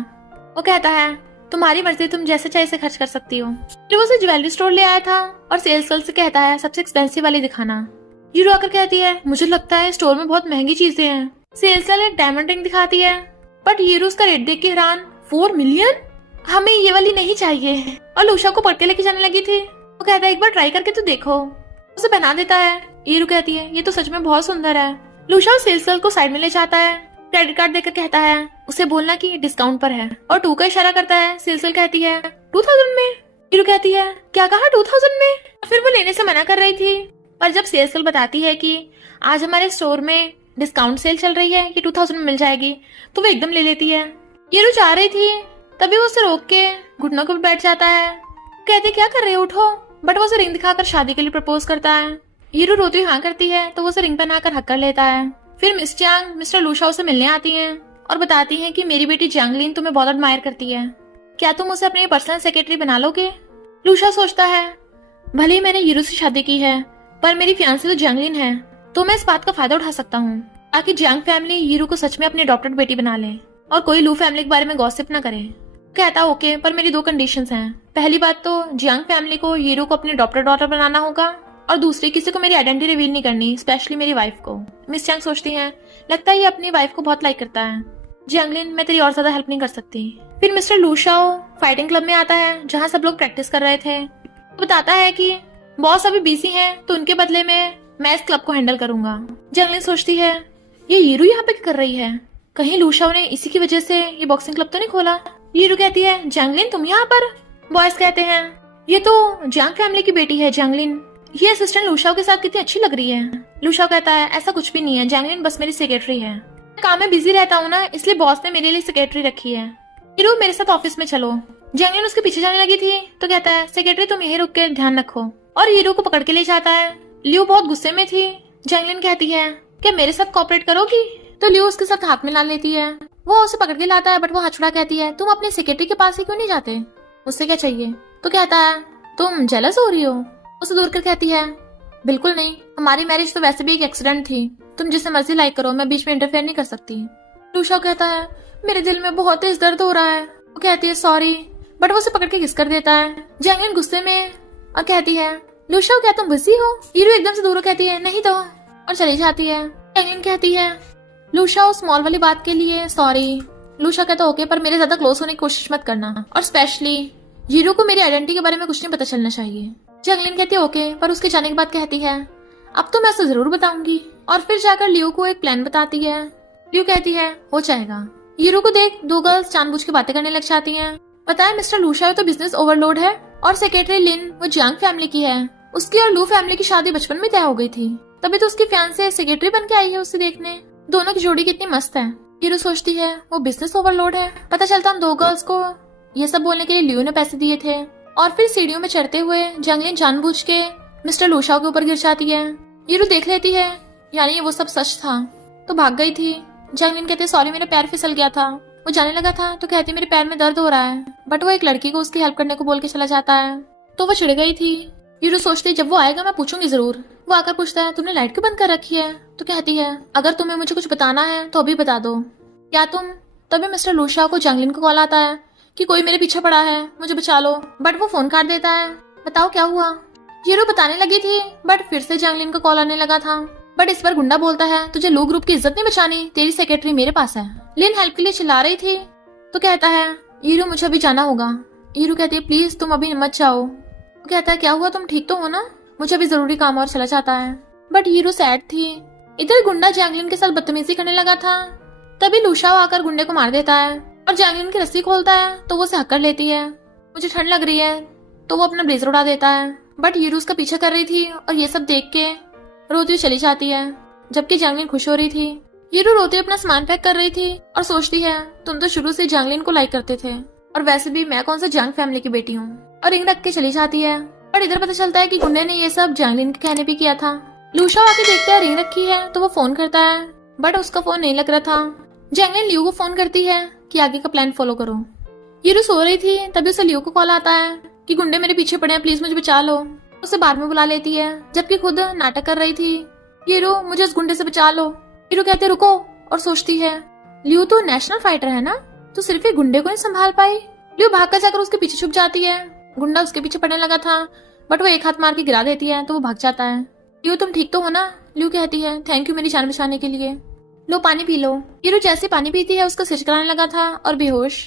वो कहता है तुम्हारी मर्जी, तुम जैसे चाहे इसे खर्च कर सकती हो। फिर वो उसे ज्वेलरी स्टोर ले आया था और सेल्स गर्ल से कहता है सबसे एक्सपेंसिव वाली दिखाना। हीरो आकर कहती है मुझे लगता है स्टोर में बहुत महंगी चीजें हैं। सेल्स गर्ल एक डायमंड रिंग दिखाती है, बट हीरो उसका रेट देख के हैरान, 4 मिलियन, हमें ये वाली नहीं चाहिए। और लूशा को पढ़ के लेके जाने लगी थी। वो कहता है एक बार ट्राई करके तो देखो। उसे पहना देता है। हीरो कहती है ये तो सच में बहुत सुंदर है। लूशा सेल्स गर्ल को साइड में ले जाता है, क्रेडिट कार्ड देकर कहता है उसे बोलना कि डिस्काउंट पर है, और 2 का इशारा करता है। सेल्स गर्ल कहती है 2000 में। हीरो कहती है क्या कहा 2000 में। फिर वो लेने से मना कर रही थी, पर जब सेल्स गर्ल बताती है कि आज हमारे स्टोर में डिस्काउंट सेल चल रही है, कि 2000 में मिल जाएगी, तो वो एकदम ले लेती है। हीरो जा रही थी, तभी वो उसे रोक के घुटनों पर बैठ जाता है। कहती क्या कर रहे हो, उठो। बट वो उसे रिंग दिखाकर शादी के लिए प्रपोज करता है। हीरो रोती हुई हाँ करती है तो वो उसे रिंग पहनाकर हक कर लेता है। फिर मिस चांग मिस्टर लूशा उसे मिलने आती हैं और बताती हैं कि मेरी बेटी जैंगलिन तुम्हें बहुत एडमायर करती है, क्या तुम उसे अपनी पर्सनल सेक्रेटरी बना लोगे। लूशा सोचता है भले ही मैंने हीरो से शादी की है, पर मेरी फियांसी तो जैंगलिन है, तो मैं इस बात का फायदा उठा सकता हूँ ताकि जैंग फैमिली हीरो को सच में अपनी डॉक्टर बेटी बना ले और कोई लू फैमिली के बारे में गॉसिप न करे। कहता ओके, पर मेरी 2 कंडीशंस हैं। पहली बात तो जियांग फैमिली को हीरो को अपनी डॉक्टर डॉटर बनाना होगा, और दूसरी किसी को मेरी आइडेंटिटी रिवील नहीं करनी, स्पेशली मेरी वाइफ को। मिस चांग सोचती हैं लगता है ये अपनी वाइफ को बहुत लाइक करता है। जैंगलिन मैं तेरी और ज्यादा हेल्प नहीं कर सकती। फिर मिस्टर लूशाओ फाइटिंग क्लब में आता है जहाँ सब लोग प्रैक्टिस कर रहे थे। तो बताता है कि बॉस अभी बिजी हैं, तो उनके बदले में मैं इस क्लब को हैंडल करूंगा। जैंगलिन सोचती है ये हीरो यहाँ पे कर रही है, कहीं लूशाओ ने इसी की वजह से ये बॉक्सिंग क्लब तो नहीं खोला। हीरो कहती है जैंगलिन तुम यहाँ पर। बॉयज कहते हैं ये तो जियांग फैमिली की बेटी है जैंगलिन, ये असिस्टेंट लूशाओ के साथ कितनी अच्छी लग रही है। लूशाओ कहता है ऐसा कुछ भी नहीं है, जैंगलिन बस मेरी सेक्रेटरी है, काम में बिजी रहता हूँ ना, इसलिए बॉस ने मेरे लिए सेक्रेटरी रखी है। हीरो मेरे साथ ऑफिस में चलो। जैंगलिन उसके पीछे जाने लगी थी तो कहता है सेक्रेटरी तुम यहीं रुक के ध्यान रखो, और हीरो को पकड़ के ले जाता है। लियो बहुत गुस्से में थी। जैंगलिन कहती है क्या मेरे साथ कोऑपरेट करोगी, तो लियो उसके साथ हाथ मिला लेती है। वो उसे पकड़ के लाता है, बट वो हछुड़ा कहती है तुम अपने सेक्रेटरी के पास ही क्यों नहीं जाते, उससे क्या चाहिए। तो कहता है तुम जेलस हो रही हो। उसे दूर कर कहती है बिल्कुल नहीं, हमारी मैरिज तो वैसे भी एक एक्सीडेंट थी, तुम जिसे मर्जी लाइक करो, मैं बीच में इंटरफेयर नहीं कर सकती। लूशा कहता है मेरे दिल में बहुत तेज दर्द हो रहा है। वो कहती है सॉरी, बट वो उसे पकड़ के किस कर देता है। जैंगलिन गुस्से में और कहती है लूशा क्या तुम बिजी हो। हीरो एकदम से दूर कहती है नहीं तो, और चली जाती है। जैंगलिन कहती है लूशा उस स्मॉल वाली बात के लिए सॉरी। लूशा कहता ओके, पर मेरे ज्यादा क्लोज होने की कोशिश मत करना, और स्पेशली हीरो को मेरी आइडेंटिटी के बारे में कुछ नहीं पता चलना चाहिए। जैंगलिन कहती है ओके, पर उसके जाने के बाद कहती है अब तो मैं उसे जरूर बताऊंगी। और फिर जाकर लियो को एक प्लान बताती है। लियो कहती है हो जाएगा। हीरो को देख 2 गर्ल्स जानबूझ के बातें करने लग जाती हैं। पता है मिस्टर लूशा तो बिजनेस ओवरलोड है, और सेक्रेटरी लिन वो जियांग फैमिली की है। उसकी और लू फैमिली की शादी बचपन में तय हो गई थी, तभी तो उसकी फियांसे सेक्रेटरी बन के आई है उसे देखने। दोनों की जोड़ी कितनी मस्त है। हीरो सोचती है वो बिजनेस ओवरलोड है। पता चलता हम 2 गर्ल्स को ये सब बोलने के लिए लियो ने पैसे दिए थे। और फिर सीढ़ियों में चढ़ते हुए जैंगलिन जानबूझ के मिस्टर लूशा के ऊपर गिर जाती है। हीरो देख लेती है, यानी वो सब सच था, तो भाग गई थी। जैंगलिन कहते सॉरी मेरा पैर फिसल गया था। वो जाने लगा था तो कहती मेरे पैर में दर्द हो रहा है, बट वो एक लड़की को उसकी हेल्प करने को बोल के चला जाता है, तो वो चिढ़ गई थी। हीरो सोचती जब वो आएगा मैं पूछूंगी जरूर। वो आकर पूछता है तुमने लाइट क्यों बंद कर रखी है। तो कहती है अगर तुम्हें मुझे कुछ बताना है तो अभी बता दो, क्या तुम। तभी मिस्टर लूशा को जैंगलिन को कॉल आता है कि कोई मेरे पीछे पड़ा है, मुझे बचा लो, बट वो फोन काट देता है। बताओ क्या हुआ। हीरो बताने लगी थी, बट फिर से जैंगलिन का कॉल आने लगा था, बट इस बार गुंडा बोलता है तुझे लू ग्रुप की इज्जत नहीं बचानी, तेरी सेक्रेटरी मेरे पास है। लिन हेल्प के लिए चिल्ला रही थी, तो कहता है हीरो मुझे अभी जाना होगा। हीरो कहती है प्लीज तुम अभी मत जाओ। वो कहता है क्या हुआ, तुम ठीक तो हो ना, मुझे अभी जरूरी काम और चला जाता है। बट हीरो सैड थी। इधर गुंडा जैंगलिन के साथ बदतमीजी करने लगा था, तभी लूशा आकर गुंडे को मार देता है और जैंगलिन की रस्सी खोलता है तो वो उसे हक कर लेती है। मुझे ठंड लग रही है, तो वो अपना ब्लेजर उड़ा देता है, बट हीरो उसका पीछा कर रही थी और ये सब देख के रोती हुई चली जाती है, जबकि जंगलिन खुश हो रही थी। हीरो रोते अपना सामान पैक कर रही थी और सोचती है, तुम तो शुरू से जंगलिन को लाइक करते थे, और वैसे भी मैं कौन सा जंग फैमिली की बेटी हूँ। और रिंग रख के चली जाती है। पर इधर पता चलता है कि गुंडे ने ये सब जंगलिन के कहने पे किया था। लूशा आके देखता है रिंग रखी है तो वो फोन करता है, बट उसका फोन नहीं लग रहा था। जंगलिन लियो को फोन करती है कि आगे का प्लान फॉलो करो। हीरो सो रही थी, तभी उसे लियो को कॉल आता है कि गुंडे मेरे पीछे पड़े हैं, प्लीज मुझे बचा लो। उसे बाद में बुला लेती है, जबकि खुद नाटक कर रही थी। हीरो, मुझे उस गुंडे से बचा लो। हीरो कहते रुको, और सोचती है लियो तो नेशनल फाइटर है ना, तो सिर्फ एक गुंडे को नहीं संभाल पाई। लियो भागकर जाकर उसके पीछे छुप जाती है। गुंडा उसके पीछे पड़ने लगा था, बट वो एक हाथ मार के गिरा देती है तो वो भाग जाता है। लियो, तुम ठीक तो हो ना? लियो कहती है, थैंक यू मेरी जान बचाने के लिए। लो पानी पी लो। हीरो जैसे पानी पीती है उसका सिर चकराने लगा था और बेहोश।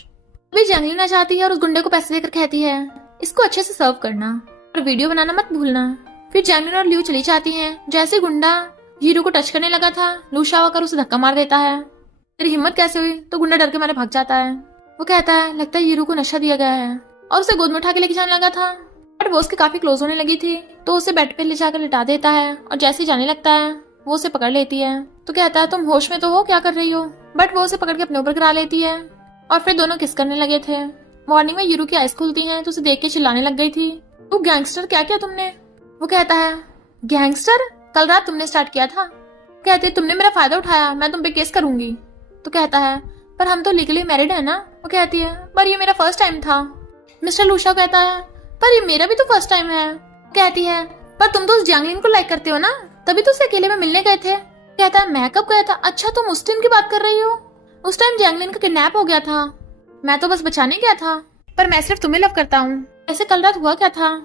अभी जंगलिन आ जाती है और उस गुंडे को पैसे देकर कहती है, इसको अच्छे से सर्व करना और वीडियो बनाना मत भूलना। फिर जंगलिन और लियो चली जाती हैं। जैसे गुंडा हीरो को टच करने लगा था, लूशा आकर उसे धक्का मार देता है। तेरी हिम्मत कैसे हुई? तो गुंडा डर के मारे भाग जाता है। वो कहता है, लगता है हीरो को नशा दिया गया है, और उसे गोद में उठा के लेके जाने लगा था। बट वो उसके काफी क्लोज होने लगी थी, तो उसे बेड पे ले जाकर लिटा देता है, और जैसे ही जाने लगता है वो उसे पकड़ लेती है। तो कहता है, तुम होश में तो हो, क्या कर रही हो? बट वो उसे पकड़ के अपने ऊपर गिरा लेती है, और फिर दोनों किस करने लगे थे। मॉर्निंग में हीरो की आइज खुलती हैं तो उसे देख के चिल्लाने लग गई थी, तू गैंगस्टर क्या किया तुमने? वो कहता है, गैंगस्टर? कल रात तुमने स्टार्ट किया था। कहते, तुमने मेरा फायदा उठाया, मैं तुम पे केस करूंगी। तो कहता है, पर हम तो लीगली मैरिड है ना। वो कहती है, पर ये मेरा फर्स्ट टाइम था। मिस्टर लूशा कहता है, पर ये मेरा भी तो फर्स्ट टाइम है। कहती है, पर तुम तो उस जंगलिन को लाइक करते हो ना, तभी तो उसे अकेले में मिलने गए थे। कहता है, मैं कब गया था? अच्छा, तुम उस टाइम की बात कर रही हो। उस टाइम जंगलिन का किडनैप हो गया था, मैं तो बस बचाने गया था, पर मैं सिर्फ तुम्हें लव करता हूँ। ऐसे कल रात हुआ क्या था?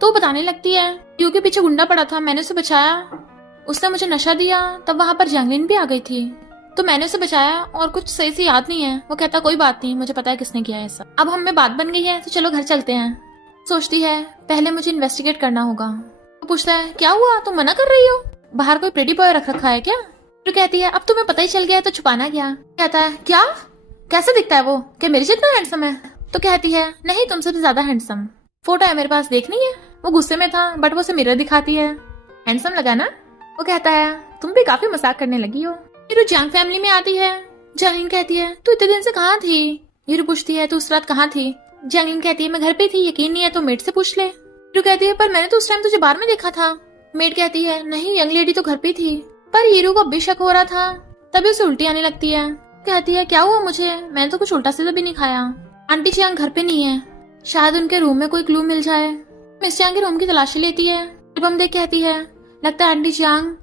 तो वो बताने लगती है, लियो के पीछे गुंडा पड़ा था, मैंने उसे बचाया, उसने मुझे नशा दिया, तब वहां पर जंगलिन भी आ गई थी, तो मैंने उसे बचाया, और कुछ सही से याद नहीं है। वो कहता, कोई बात नहीं, मुझे पता है किसने किया ऐसा। अब हम में बात बन गई है, तो चलो घर चलते हैं। सोचती है, पहले मुझे इन्वेस्टिगेट करना होगा। वो पूछता है, क्या हुआ, तुम मना कर रही हो? बाहर कोई प्रेटी बॉय रख रखा है क्या? तो कहती है, अब तुम्हें पता ही चल गया है तो छुपाना क्या? कहता है, क्या? कैसे दिखता है वो? क्या मेरे जितना हैंडसम है? तो कहती है, नहीं, तुमसे भी ज्यादा हैंडसम। फोटो है मेरे पास, देखनी है? वो गुस्से में था, बट वो उसे मिरर दिखाती है। हैंडसम लगा ना? वो कहता है, तुम भी काफी मजाक करने लगी हो। हीरो जंग फैमिली में आती है। जंगलिन कहती है, तू इतने दिन से कहाँ थी? हीरो पूछती है, तू उस रात कहाँ थी? जंगलिन कहती है, मैं घर पे थी, यकीन नहीं है तो मेड से पूछ ले। हीरो कहती है, पर मैंने तो उस टाइम तुझे बाहर में देखा था। मेड कहती है, नहीं, यंग लेडी तो घर पे थी। पर हीरो को अब भी शक हो रहा था, तभी उसे उल्टी आने लगती है। कहती है, क्या हुआ मुझे? मैंने तो कुछ उल्टा सीधा भी नहीं खाया। आंटी जियांग घर पे नहीं है, शायद उनके रूम में कोई क्लू मिल जाए। मिस जियांग के रूम की तलाशी लेती है। एल्बम देख कहती है, लगता है आंटी जियांग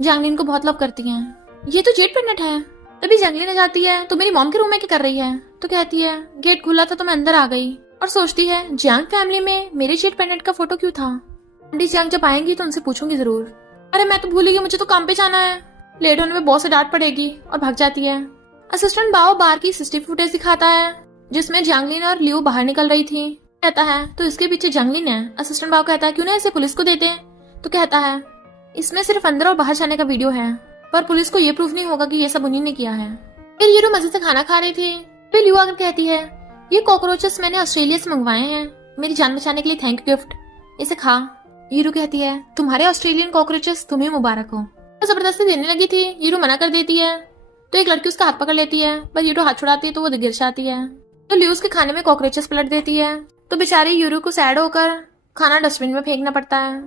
जंगलिन को बहुत लव करती हैं। ये तो जेट पेंडेंट है। तभी जंगलिन आ जाती है, तो मेरी मॉम के रूम में क्या कर रही है? तो कहती है, गेट खुला था तो मैं अंदर आ गई। और सोचती है, जियांग फैमिली में मेरे जेट पेंडेंट का फोटो क्यों था? आंटी जियांग जब आएंगी तो उनसे पूछूंगी जरूर। अरे मैं तो भूल गई, मुझे तो काम पे जाना है, लेट होने में बॉस से डांट पड़ेगी, और भाग जाती है। असिस्टेंट बाओ बार की सीसीटीवी फुटेज दिखाता है, जिसमें जंगलिन और लियो बाहर निकल रही थी। कहता है, तो इसके पीछे जंगलिन है। असिस्टेंट बाओ कहता है, क्यों ना इसे पुलिस को देते? तो कहता है, इसमें सिर्फ अंदर और बाहर जाने का वीडियो है, पर पुलिस को ये प्रूफ नहीं होगा कि ये सब उन्हीं ने किया है। फिर हीरो मजे से खाना खा रही थी। फिर लियो आकर कहती है, ये कॉकरोचेस मैंने ऑस्ट्रेलिया से मंगवाए हैं, मेरी जान बचाने के लिए थैंक यू गिफ्ट, इसे खा। हीरो कहती है, तुम्हारे ऑस्ट्रेलियन कॉकरोचेस तुम्हें मुबारक हो। तो जबरदस्ती देने लगी थी, हीरो मना कर देती है, तो एक लड़की उसका हाथ पकड़ लेती है, पर हीरो हाथ छुड़ाती है तो वो गिर जाती है। तो लियो उसके खाने में कॉकरोचेस पलट देती है, तो बेचारी हीरो को सैड होकर खाना डस्टबिन में फेंकना पड़ता है।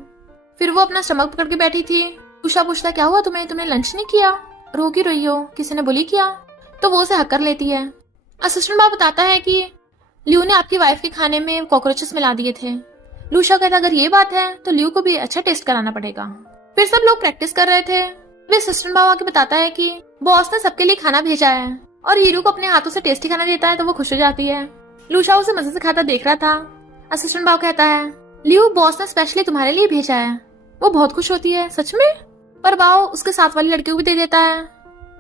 फिर वो अपना स्टमक पकड़ के बैठी थी। उषा पूछता, क्या हुआ तुम्हें, तुमने लंच नहीं किया? रो क्यों रही हो, किसी ने बुली किया? तो वो उसे हक कर लेती है। असिस्टेंट बाब बताता है कि लियो ने आपकी वाइफ के खाने में कॉकरोचेस मिला दिए थे। लूशा कहता, अगर ये बात है तो लियो को भी अच्छा टेस्ट कराना पड़ेगा। फिर सब लोग प्रैक्टिस कर रहे थे। फिर असिस्टेंट बाब आके बताता है कि बॉस ने सबके लिए खाना भेजा है, और हीरो को अपने हाथों से टेस्टी खाना देता है तो वो खुश हो जाती है। लूशा उसे मजे से खाता देख रहा था। असिस्टेंट बाब कहता है, लियो, बॉस ने स्पेशली तुम्हारे लिए भेजा है। वो बहुत खुश होती है, सच में? पर बाओ उसके साथ वाली लड़की को भी दे देता है,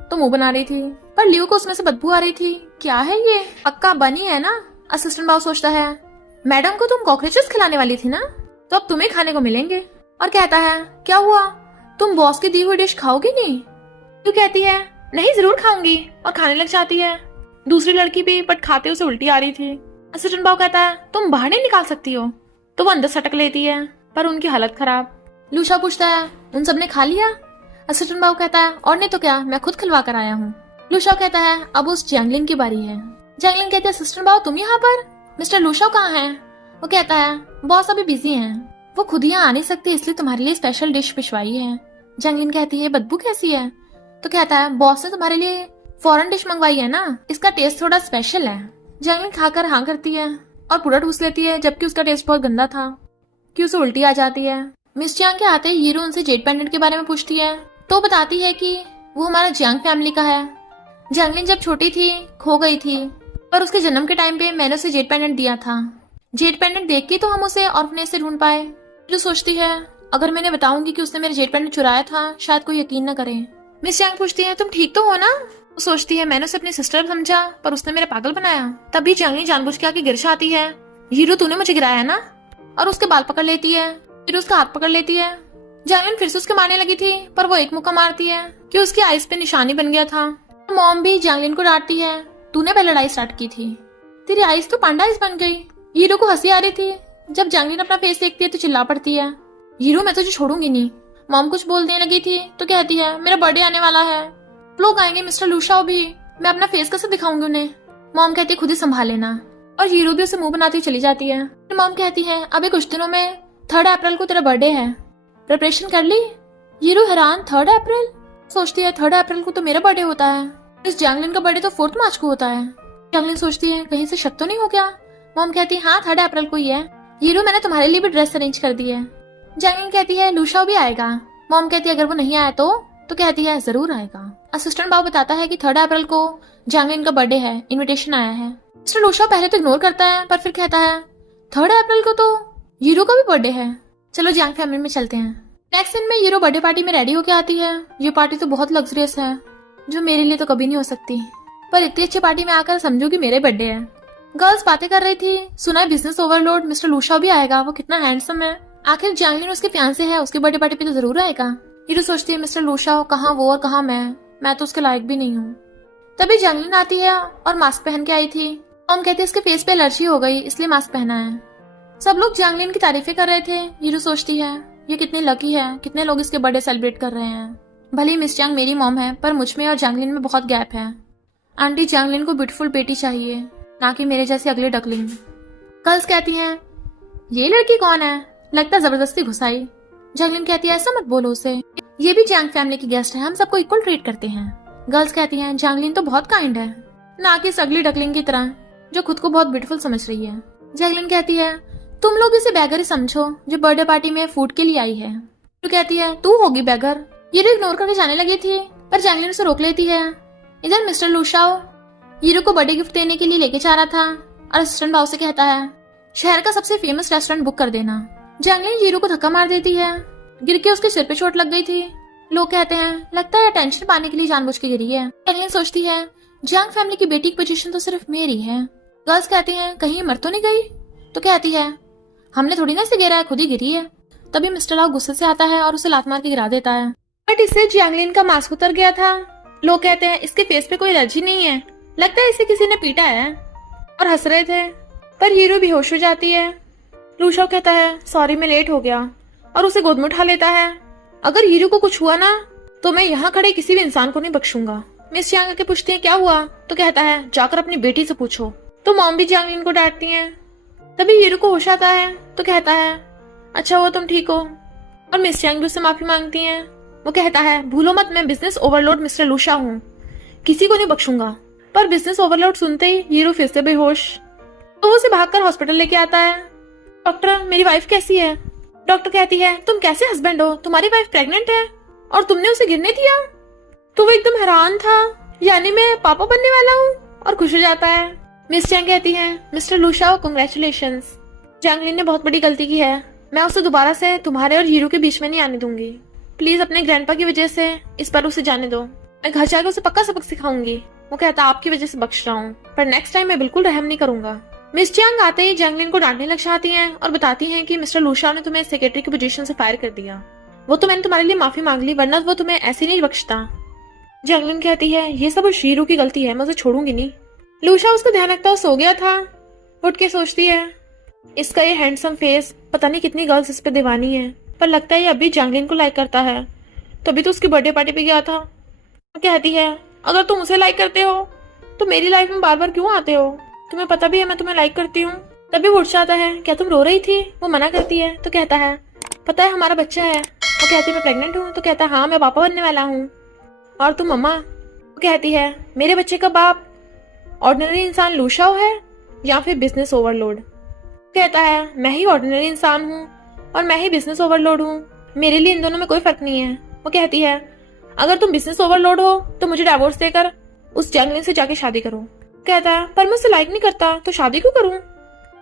तो मुंह बना रही थी, पर लियो को उसमें से बदबू आ रही थी। क्या है ये, पक्का बनी है ना? असिस्टेंट बाओ सोचता है, मैडम को तुम कॉकरोचेस खिलाने वाली थी ना, तो अब तुम्हें खाने को मिलेंगे। और कहता है, क्या हुआ, तुम बॉस की दी हुई डिश खाओगी नहीं? तो कहती है, नहीं, जरूर खाऊंगी, और खाने लग जाती है। दूसरी लड़की भी, बट खाते उसे उल्टी आ रही थी। असिस्टेंट बाओ कहता है, तुम बाहर नहीं निकाल सकती हो? तो वो अंदर सटक लेती है, पर उनकी हालत खराब। लूशा पूछता है उन सब ने खा लिया? असिस्टेंट बाबू कहता है और नहीं तो क्या, मैं खुद खिलवा कर आया हूँ। लूशा कहता है अब उस जैंगलिन की बारी है। जैंगलिन कहती है असिस्टेंट बाबू तुम यहाँ पर, मिस्टर लूशा कहाँ है? वो कहता है बॉस अभी बिजी हैं, वो खुद यहाँ आ नहीं सकती इसलिए तुम्हारे लिए स्पेशल डिश पिछवाई है। जैंगलिन कहती है बदबू कैसी है? तो कहता है बॉस ने तुम्हारे लिए फॉरेन डिश मंगवाई है ना, इसका टेस्ट थोड़ा स्पेशल है। जैंगलिन खाकर हाँ करती है और पूरा ठूस लेती है, जबकि उसका टेस्ट बहुत गंदा था कि उसे उल्टी आ जाती है। मिस जियांग के आते ही हीरो उनसे जेट पेंडेंट के बारे में पूछती है तो बताती है कि वो हमारा जियांग फैमिली का है। जैंगलिन जब छोटी थी खो गई थी, पर उसके जन्म के टाइम पे मैंने उसे जेट पेंडेंट दिया था। जेट पेंडेंट देख के तो हम उसे ऑर्फनेज से ढूंढ पाए। जो सोचती है अगर मैंने बताऊंगी कि उसने मेरे जेट पेंडेंट चुराया था शायद कोई यकीन न करे। मिस जियांग पूछती है तुम ठीक तो हो ना? वो सोचती है मैंने उसे अपनी सिस्टर समझा पर उसने मेरा पागल बनाया। तभी जैंगलिन जानबूझ के आके गिर आती है, हीरो तूने मुझे गिराया ना, और उसके बाल पकड़ लेती है, फिर उसका हाथ पकड़ लेती है। जैंगलिन फिर से उसके मारने लगी थी पर वो एक मुक्का मारती है कि उसकी आइस पे निशानी बन गया था। मॉम भी जैंगलिन को डांटती है तूने पहले लड़ाई स्टार्ट की थी, तेरी आइस तो पांडा आइस बन गई। हीरो को हंसी आ रही थी। जब जैंगलिन अपना फेस देखती है तो चिल्ला पड़ती है हीरो मैं तुझे छोड़ूंगी नहीं। मॉम कुछ बोलने लगी थी तो कहती है मेरा बर्थडे आने वाला है, लोग आएंगे मिस्टर लूशा भी, मैं अपना फेस कैसे दिखाऊंगी उन्हें। मॉम कहती है खुद ही संभाल लेना, और हीरो भी उसे मुंह बनाती चली जाती है। मॉम कहती है अभी कुछ दिनों में 3 अप्रैल को तेरा बर्थडे है, प्रिपरेशन कर ली? हीरो हैरान 3 अप्रैल? सोचती है 3 अप्रैल को तो मेरा बर्थडे होता है, इस जैंगलिन का बर्थडे तो 4 मार्च को होता है। जैंगलिन सोचती है कहीं से शक तो नहीं हो गया। मॉम कहती है हाँ 3 अप्रैल को ही है। हीरो मैंने तुम्हारे लिए भी ड्रेस अरेंज कर दी है। जैंगलिन कहती है लूशा भी आएगा। मॉम कहती है अगर वो नहीं आया तो कहती है जरूर आएगा। असिस्टेंट बाबू बताता है कि 3 अप्रैल को जैंगलिन का बर्थडे है, इनविटेशन आया है। मिस्टर लूशा पहले तो इग्नोर करता है पर फिर कहता है 3 अप्रैल को तो हीरो का भी बर्थडे है, चलो जियांग फैमिली में चलते हैं। नेक्स्ट सीन में हीरो बर्थडे पार्टी में रेडी होके आती है। ये पार्टी तो बहुत लग्जरियस है जो मेरे लिए तो कभी नहीं हो सकती, पर इतनी अच्छी पार्टी में आकर समझो कि मेरे बर्थडे है। गर्ल्स बातें कर रही थी, सुना है बिजनेस ओवरलोड मिस्टर लूशा भी आएगा, वो कितना हैंडसम है। आखिर जैंगलिन उसके फियांसे है, उसकी बर्थडे पार्टी पे तो जरूर आएगा। हीरो सोचती है मिस्टर लूशा कहाँ वो और कहाँ मैं तो उसके लायक भी नहीं हूँ। तभी जैंगलिन आती है और मास्क पहन के आई थी। मॉम कहती है इसके फेस पे एलर्जी हो गई इसलिए मास्क पहना है। सब लोग जैंगलिन की तारीफें कर रहे थे। हीरो सोचती है ये कितनी लकी है, कितने लोग इसके बर्थडे सेलिब्रेट कर रहे हैं। भले ही मिस जियांग मेरी मॉम है पर मुझ में और जैंगलिन में बहुत गैप है। आंटी जैंगलिन को ब्यूटीफुल बेटी चाहिए, ना कि मेरे जैसी अगले डकलिंग। गर्ल्स कहती हैं ये लड़की कौन है, लगता है जबरदस्ती घुसाई। जैंगलिन कहती है ऐसा मत बोलो उसे, ये भी जैंग फैमिली की गेस्ट है, हम सबको इक्वल ट्रीट करते हैं। गर्ल्स कहती हैं जैंगलिन तो बहुत काइंड है, ना कि इस अगली डकलिंग की तरह जो खुद को बहुत ब्यूटीफुल समझ रही है। जैंगलिन कहती है तुम लोग इसे बैगर ही समझो जो बर्थडे पार्टी में फूड के लिए आई है। तो कहती है तू होगी बैगर। हीरो इग्नोर करके जाने लगी थी पर जैंगलिन उसे रोक लेती है। इधर मिस्टर लूशाओ हीरो को बर्थडे गिफ्ट देने के लिए लेके जा रहा था और असिस्टेंट बाबू से कहता है शहर का सबसे फेमस रेस्टोरेंट बुक कर देना। जैंगलिन हीरो को धक्का मार देती है, गिर के उसके सिर पे चोट लग गई थी। लोग कहते हैं लगता है टेंशन पाने के लिए जानबूझ के गिरी है। जैंगलिन सोचती है जैंग फैमिली की बेटी की पोजीशन तो सिर्फ मेरी है। गर्ल्स कहती हैं कहीं मर तो नहीं गई? तो कहती है हमने थोड़ी ना इसे गिरा है, खुद ही गिरी है। तभी मिस्टर लाओ गुस्से से आता है और उसे लात मार के गिरा देता है। बट इससे जैंगलिन का मास्क उतर गया था। लोग कहते हैं इसके फेस पे कोई एलर्जी नहीं है, लगता है इसे किसी ने पीटा है, और हंस रहे थे। पर हीरो बेहोश हो जाती है। लूशा कहता है सॉरी मैं लेट हो गया और उसे गोद में उठा लेता है। अगर हीरो को कुछ हुआ ना तो मैं यहाँ खड़े किसी भी इंसान को नहीं बख्शूंगा। मिस जियांग आके पूछती है क्या हुआ? तो कहता है जाकर अपनी बेटी से पूछो। तो मॉम भी जैंगलिन को डांटती हैं। तभी हीरो को होश आता है तो कहता है अच्छा हुआ तुम ठीक हो, और मिस जियांग भी उससे माफी मांगती हैं। वो कहता है भूलो मत मैं बिजनेस ओवरलोड मिस्टर लूशा हूँ, किसी को नहीं बख्शूंगा। पर बिजनेस ओवरलोड सुनते ही हीरो फिर से बेहोश। तो वो उसे भागकर हॉस्पिटल लेके आता है। डॉक्टर मेरी वाइफ कैसी है? डॉक्टर कहती है तुम कैसे हस्बैंड हो, तुम्हारी वाइफ प्रेग्नेंट है और तुमने उसे गिरने दिया? तो वो एकदम हैरान था, यानी मैं पापा बनने वाला हूँ, और खुश हो जाता है। मिस जियांग कहती है मिस्टर लूशा कांग्रेचुलेशंस, जैंगलिन ने बहुत बड़ी गलती की है, मैं उसे दोबारा से तुम्हारे और हीरो के बीच में नहीं आने दूंगी। प्लीज अपने ग्रैंडपा की वजह से इस बार उसे जाने दो, मैं घर जाकर उसे पक्का सबक सिखाऊंगी। वो कहता आपकी वजह से बख्श रहा हूँ पर नेक्स्ट टाइम मैं बिल्कुल रहम नहीं करूंगा। मिस जियांग आते ही जैंगलिन को डांटने लग जाती हैं और बताती हैं कि मिस्टर लूशा ने तुम्हें सेक्रेटरी की पोजीशन से फायर कर दिया, वो तो मैंने तुम्हारे लिए माफी मांग ली वरना वो तुम्हें ऐसे नहीं बख्शता। जैंगलिन कहती है ये सब उस हीरो की गलती है, मैं उसे छोड़ूंगी नहीं। लूशा उसका ध्यान रखता हुआ सो गया था। उठ के सोचती है इसका ये हैंडसम फेस, पता नहीं कितनी गर्ल्स इस पे दीवानी है, पर लगता है ये अभी जैंगलिन को लाइक करता है, तभी तो उसकी बर्थडे पार्टी पे गया था। वो कहती है अगर तुम उसे लाइक करते हो तो मेरी लाइफ में बार बार क्यों आते हो, तुम्हें पता भी है मैं तुम्हें लाइक करती हूँ। तभी वो उठ जाता है, क्या तुम रो रही थी? वो मना करती है तो कहता है पता है हमारा बच्चा है। वो कहती है मैं प्रेग्नेंट हूँ। तो कहता है हाँ मैं पापा बनने वाला हूँ। और तुम मम्मा? वो कहती है मेरे बच्चे का बाप ऑर्डिनरी इंसान लूशाओ है या फिर बिजनेस ओवरलोड। कहता है मैं ही ऑर्डिनरी इंसान हूँ और मैं ही बिजनेस ओवरलोड हूँ, मेरे लिए इन दोनों में कोई फर्क नहीं है। वो कहती है अगर तुम बिजनेस ओवरलोड हो तो मुझे डिवोर्स देकर उस जैंगलिन से जाके शादी करो। कहता है पर मैं उसे लाइक नहीं करता तो शादी क्यों करूं?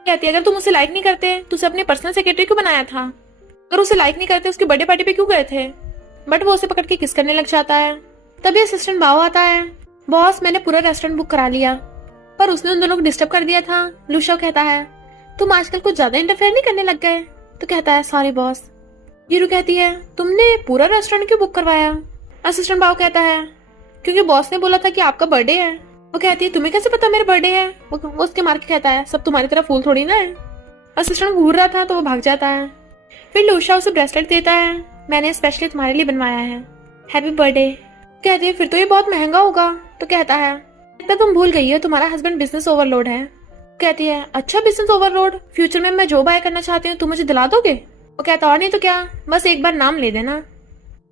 कहती है अगर तुम उसे लाइक नहीं करते तो उसे अपने पर्सनल सेक्रेटरी क्यों बनाया था? अगर उसे लाइक नहीं करते उसकी बर्थडे पार्टी पे क्यों गए थे? बट वो उसे पकड़ के किस करने लग जाता है। तभी असिस्टेंट बाव आता है, बॉस मैंने पूरा रेस्टोरेंट बुक करा लिया पर उसने उन दोनों को डिस्टर्ब कर दिया था। लूशाओ कहता है तुम आजकल कुछ ज्यादा इंटरफेयर नहीं करने लग गए? तो कहता है सॉरी बॉस। हीरो कहती है तुमने पूरा रेस्टोरेंट क्यों बुक करवाया? असिस्टेंट बाव कहता है क्योंकि बॉस ने बोला था कि आपका बर्थडे है। वो कहती है तुम्हें कैसे पता मेरा बर्थडे है? वो उसके मार के कहता है सब तुम्हारी तरह फूल थोड़ी ना है। असिस्टेंट घूर रहा था तो वो भाग जाता है। फिर लूशा उसे ब्रेसलेट देता है, मैंने स्पेशली तुम्हारे लिए बनवाया है, हैप्पी बर्थडे। कहती है फिर तो ये बहुत महंगा होगा। तो कहता है इतना तुम भूल गई हो तुम्हारा हस्बैंड बिजनेस ओवरलोड है। कहती है अच्छा बिजनेस ओवरलोड, फ्यूचर में मैं जो बाय करना चाहती हूँ तुम मुझे दिला दोगे? वो कहता और नहीं तो क्या, बस एक बार नाम ले देना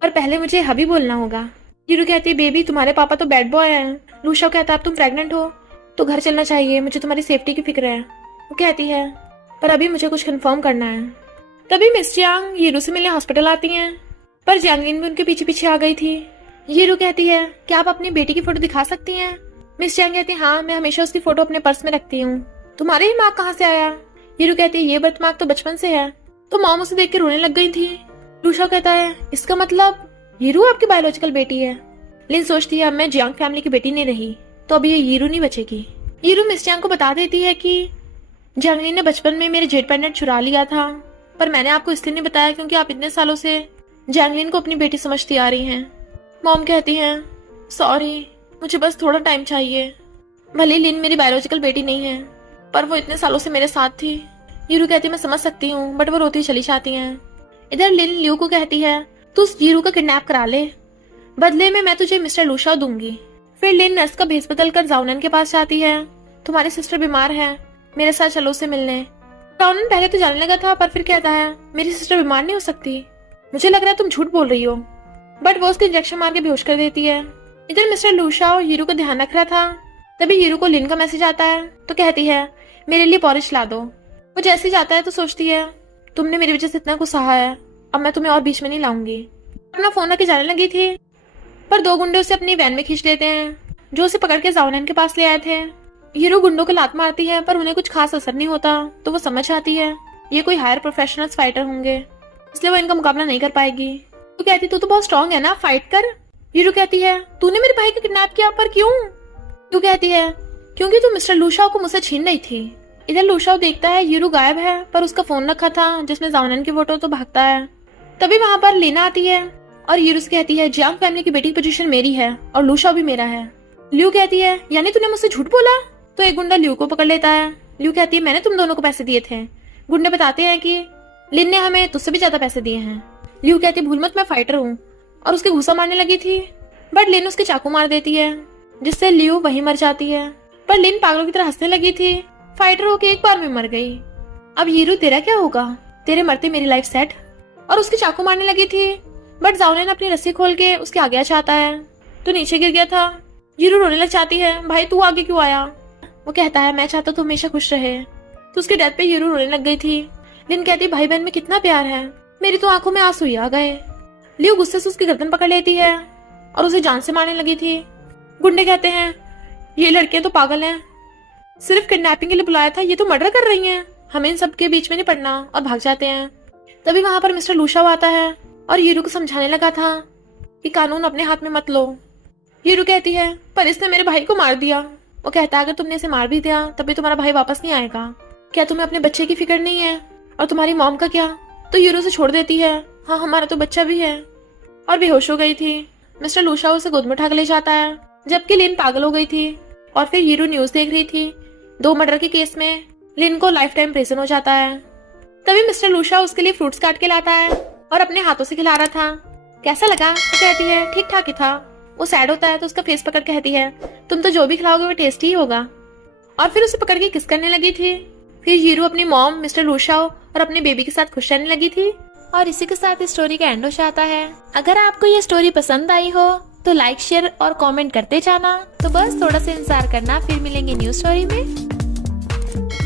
पर पहले मुझे हबी बोलना होगा। हीरो कहती है बेबी तुम्हारे पापा तो बैड बॉय हैं। लूशा कहता है अब तुम प्रेग्नेंट हो तो घर चलना चाहिए, मुझे तुम्हारी सेफ्टी की फिक्र है। वो कहती है पर अभी मुझे कुछ कंफर्म करना है। तभी मिस जियांग हीरो से मिलने हॉस्पिटल आती हैं पर जैंगलिन भी उनके पीछे पीछे आ गई थी। हीरो कहती है क्या आप अपनी बेटी की फोटो दिखा सकती हैं? मिस जियांग कहती है हाँ मैं हमेशा उसकी फोटो अपने पर्स में रखती हूँ। तुम्हारे ही मार्क कहाँ से आया? हीरो कहती है ये बर्थमार्क तो बचपन से है। तो मॉम उसे देख के रोने लग गई थी। लूशा कहता है इसका मतलब हीरो आपकी बायोलॉजिकल बेटी है। लिन सोचती है अब मैं जियांग फैमिली की बेटी नहीं रही तो अब ये हीरो नहीं बचेगी। हीरो मिस जियांग को बता देती है कि जैंगलिन ने बचपन में मेरे जेट पेंडेंट चुरा लिया था पर मैंने आपको इसलिए नहीं बताया क्योंकि आप इतने सालों से जैंगलिन को अपनी बेटी समझती आ रही हैं। मॉम कहती हैं सॉरी मुझे बस थोड़ा टाइम चाहिए, भले लिन मेरी बायोलॉजिकल बेटी नहीं है पर वो इतने सालों से मेरे साथ थी। हीरो कहती है मैं समझ सकती हूँ बट वो रोती चली जाती हैं। इधर लिन लियू को कहती है तू उस हीरो का किडनैप करा ले, बदले में मैं तुझे मिस्टर लूशा दूंगी। फिर लिन नर्स का भेस बदल कर जाउनन के पास जाती है, तुम्हारी सिस्टर बीमार है मेरे साथ चलो उसे मिलने। जाउनन पहले तो जाने लगा था पर फिर कहता है मेरी सिस्टर बीमार नहीं हो सकती, मुझे लग रहा है तुम झूठ बोल रही हो। बट वो उसके इंजेक्शन मार के बेहोश कर देती है। इधर मिस्टर लूशा हीरो का ध्यान रख रहा था। तभी हीरो को लिन का मैसेज आता है तो कहती है मेरे लिए पॉरिश ला दो। वो जैसे ही जाता है तो सोचती है तुमने मेरी वजह से इतना कुछ सहा है, अब मैं तुम्हें और बीच में नहीं लाऊंगी। अपना फोन रख के जाने लगी थी पर दो गुंडे उसे अपनी वैन में खींच लेते हैं जो उसे पकड़ के जाउनन के पास ले आए थे। हीरो गुंडों को लात मारती है पर उन्हें कुछ खास असर नहीं होता तो वो समझ आती है ये कोई हायर प्रोफेशनल फाइटर होंगे इसलिए वो इनका मुकाबला नहीं कर पाएगी। तो कहती तू तो बहुत स्ट्रांग है ना, फाइट कर। हीरो कहती है तूने मेरे भाई को किडनैप किया पर क्यों? तू कहती है क्योंकि तू मिस्टर लूशाओ को मुझसे छीन रही थी। इधर लूशाओ देखता है हीरो गायब है पर उसका फोन रखा था जिसमें जाउनन की फोटो, तो भागता है। तभी वहां पर लेना आती है और हीरो से कहती है जियांग फैमिली की बेटी की पोजीशन मेरी है और लूशाओ भी मेरा है। लियू कहती है यानी तूने मुझसे झूठ बोला? तो एक गुंडा लियू को पकड़ लेता है। लियू कहती है मैंने तुम दोनों को पैसे दिए थे। गुंडे बताते हैं कि लिन ने हमें तुझसे भी ज्यादा पैसे दिए हैं। लियू कहती भूल मत मैं फाइटर हूँ और उसके घुसा मारने लगी थी बट लिन उसके चाकू मार देती है जिससे लियू वहीं मर जाती है। पर लिन पागलों की तरह हंसने लगी थी, फाइटर होके एक बार में मर गई। अब हीरो तेरा क्या होगा, तेरे मरते मेरी लाइफ सेट। और उसके चाकू मारने लगी थी बट जाउनन अपनी रस्सी खोल के उसके आगे आ जाता है तो नीचे गिर गया था। हीरो रोने लग जाती है भाई तू आगे क्यों आया? वो कहता है मैं चाहता तू हमेशा खुश रहे। तो उसकी डेथ पे हीरो रोने लग गई थी। लिन कहती भाई बहन में कितना प्यार है, मेरी तो आंखों में आंसू ही आ गए। लियू गुस्से से उसकी गर्दन पकड़ लेती है और उसे जान से मारने लगी थी। गुंडे कहते हैं ये लड़कियां तो पागल हैं, सिर्फ किडनैपिंग के लिए बुलाया था, ये तो मर्डर कर रही हैं, हमें इन सब के बीच में नहीं पड़ना, और भाग जाते हैं। तभी वहां पर मिस्टर लूशा आता है और हीरो को समझाने लगा था कि कानून अपने हाथ में मत लो। हीरो कहती है पर इसने मेरे भाई को मार दिया। वो कहता है अगर तुमने इसे मार भी दिया तभी तुम्हारा भाई वापस नहीं आएगा। क्या तुम्हें अपने बच्चे की फिक्र नहीं है? और तुम्हारी मॉम का क्या? तो हीरो से छोड़ देती है, हाँ हमारा तो बच्चा भी है, और बेहोश हो गई थी। मिस्टर लूशा उसे गोद में उठा के ले जाता है जबकि लिन पागल हो गई थी। और फिर हीरो न्यूज देख रही थी 2 मर्डर के केस में लिन को लाइफ टाइम प्रिजन हो जाता है। तभी मिस्टर लूशा उसके लिए फ्रूट्स काट के लाता है और अपने हाथों से खिला रहा था। कैसा लगा? तो कहती है ठीक ठाक ही था। वो सैड होता है तो उसका फेस पकड़ कहती है तुम तो जो भी खिलाओगे वो टेस्टी ही होगा। और फिर उसे पकड़ के किस करने लगी थी। फिर हीरो अपनी मॉम मिस्टर लूशाओ और अपने बेबी के साथ खुश रहने लगी थी। और इसी के साथ इस स्टोरी का एंड हो जाता है। अगर आपको ये स्टोरी पसंद आई हो तो लाइक शेयर और कमेंट करते जाना। तो बस थोड़ा सा इंतजार करना, फिर मिलेंगे न्यू स्टोरी में।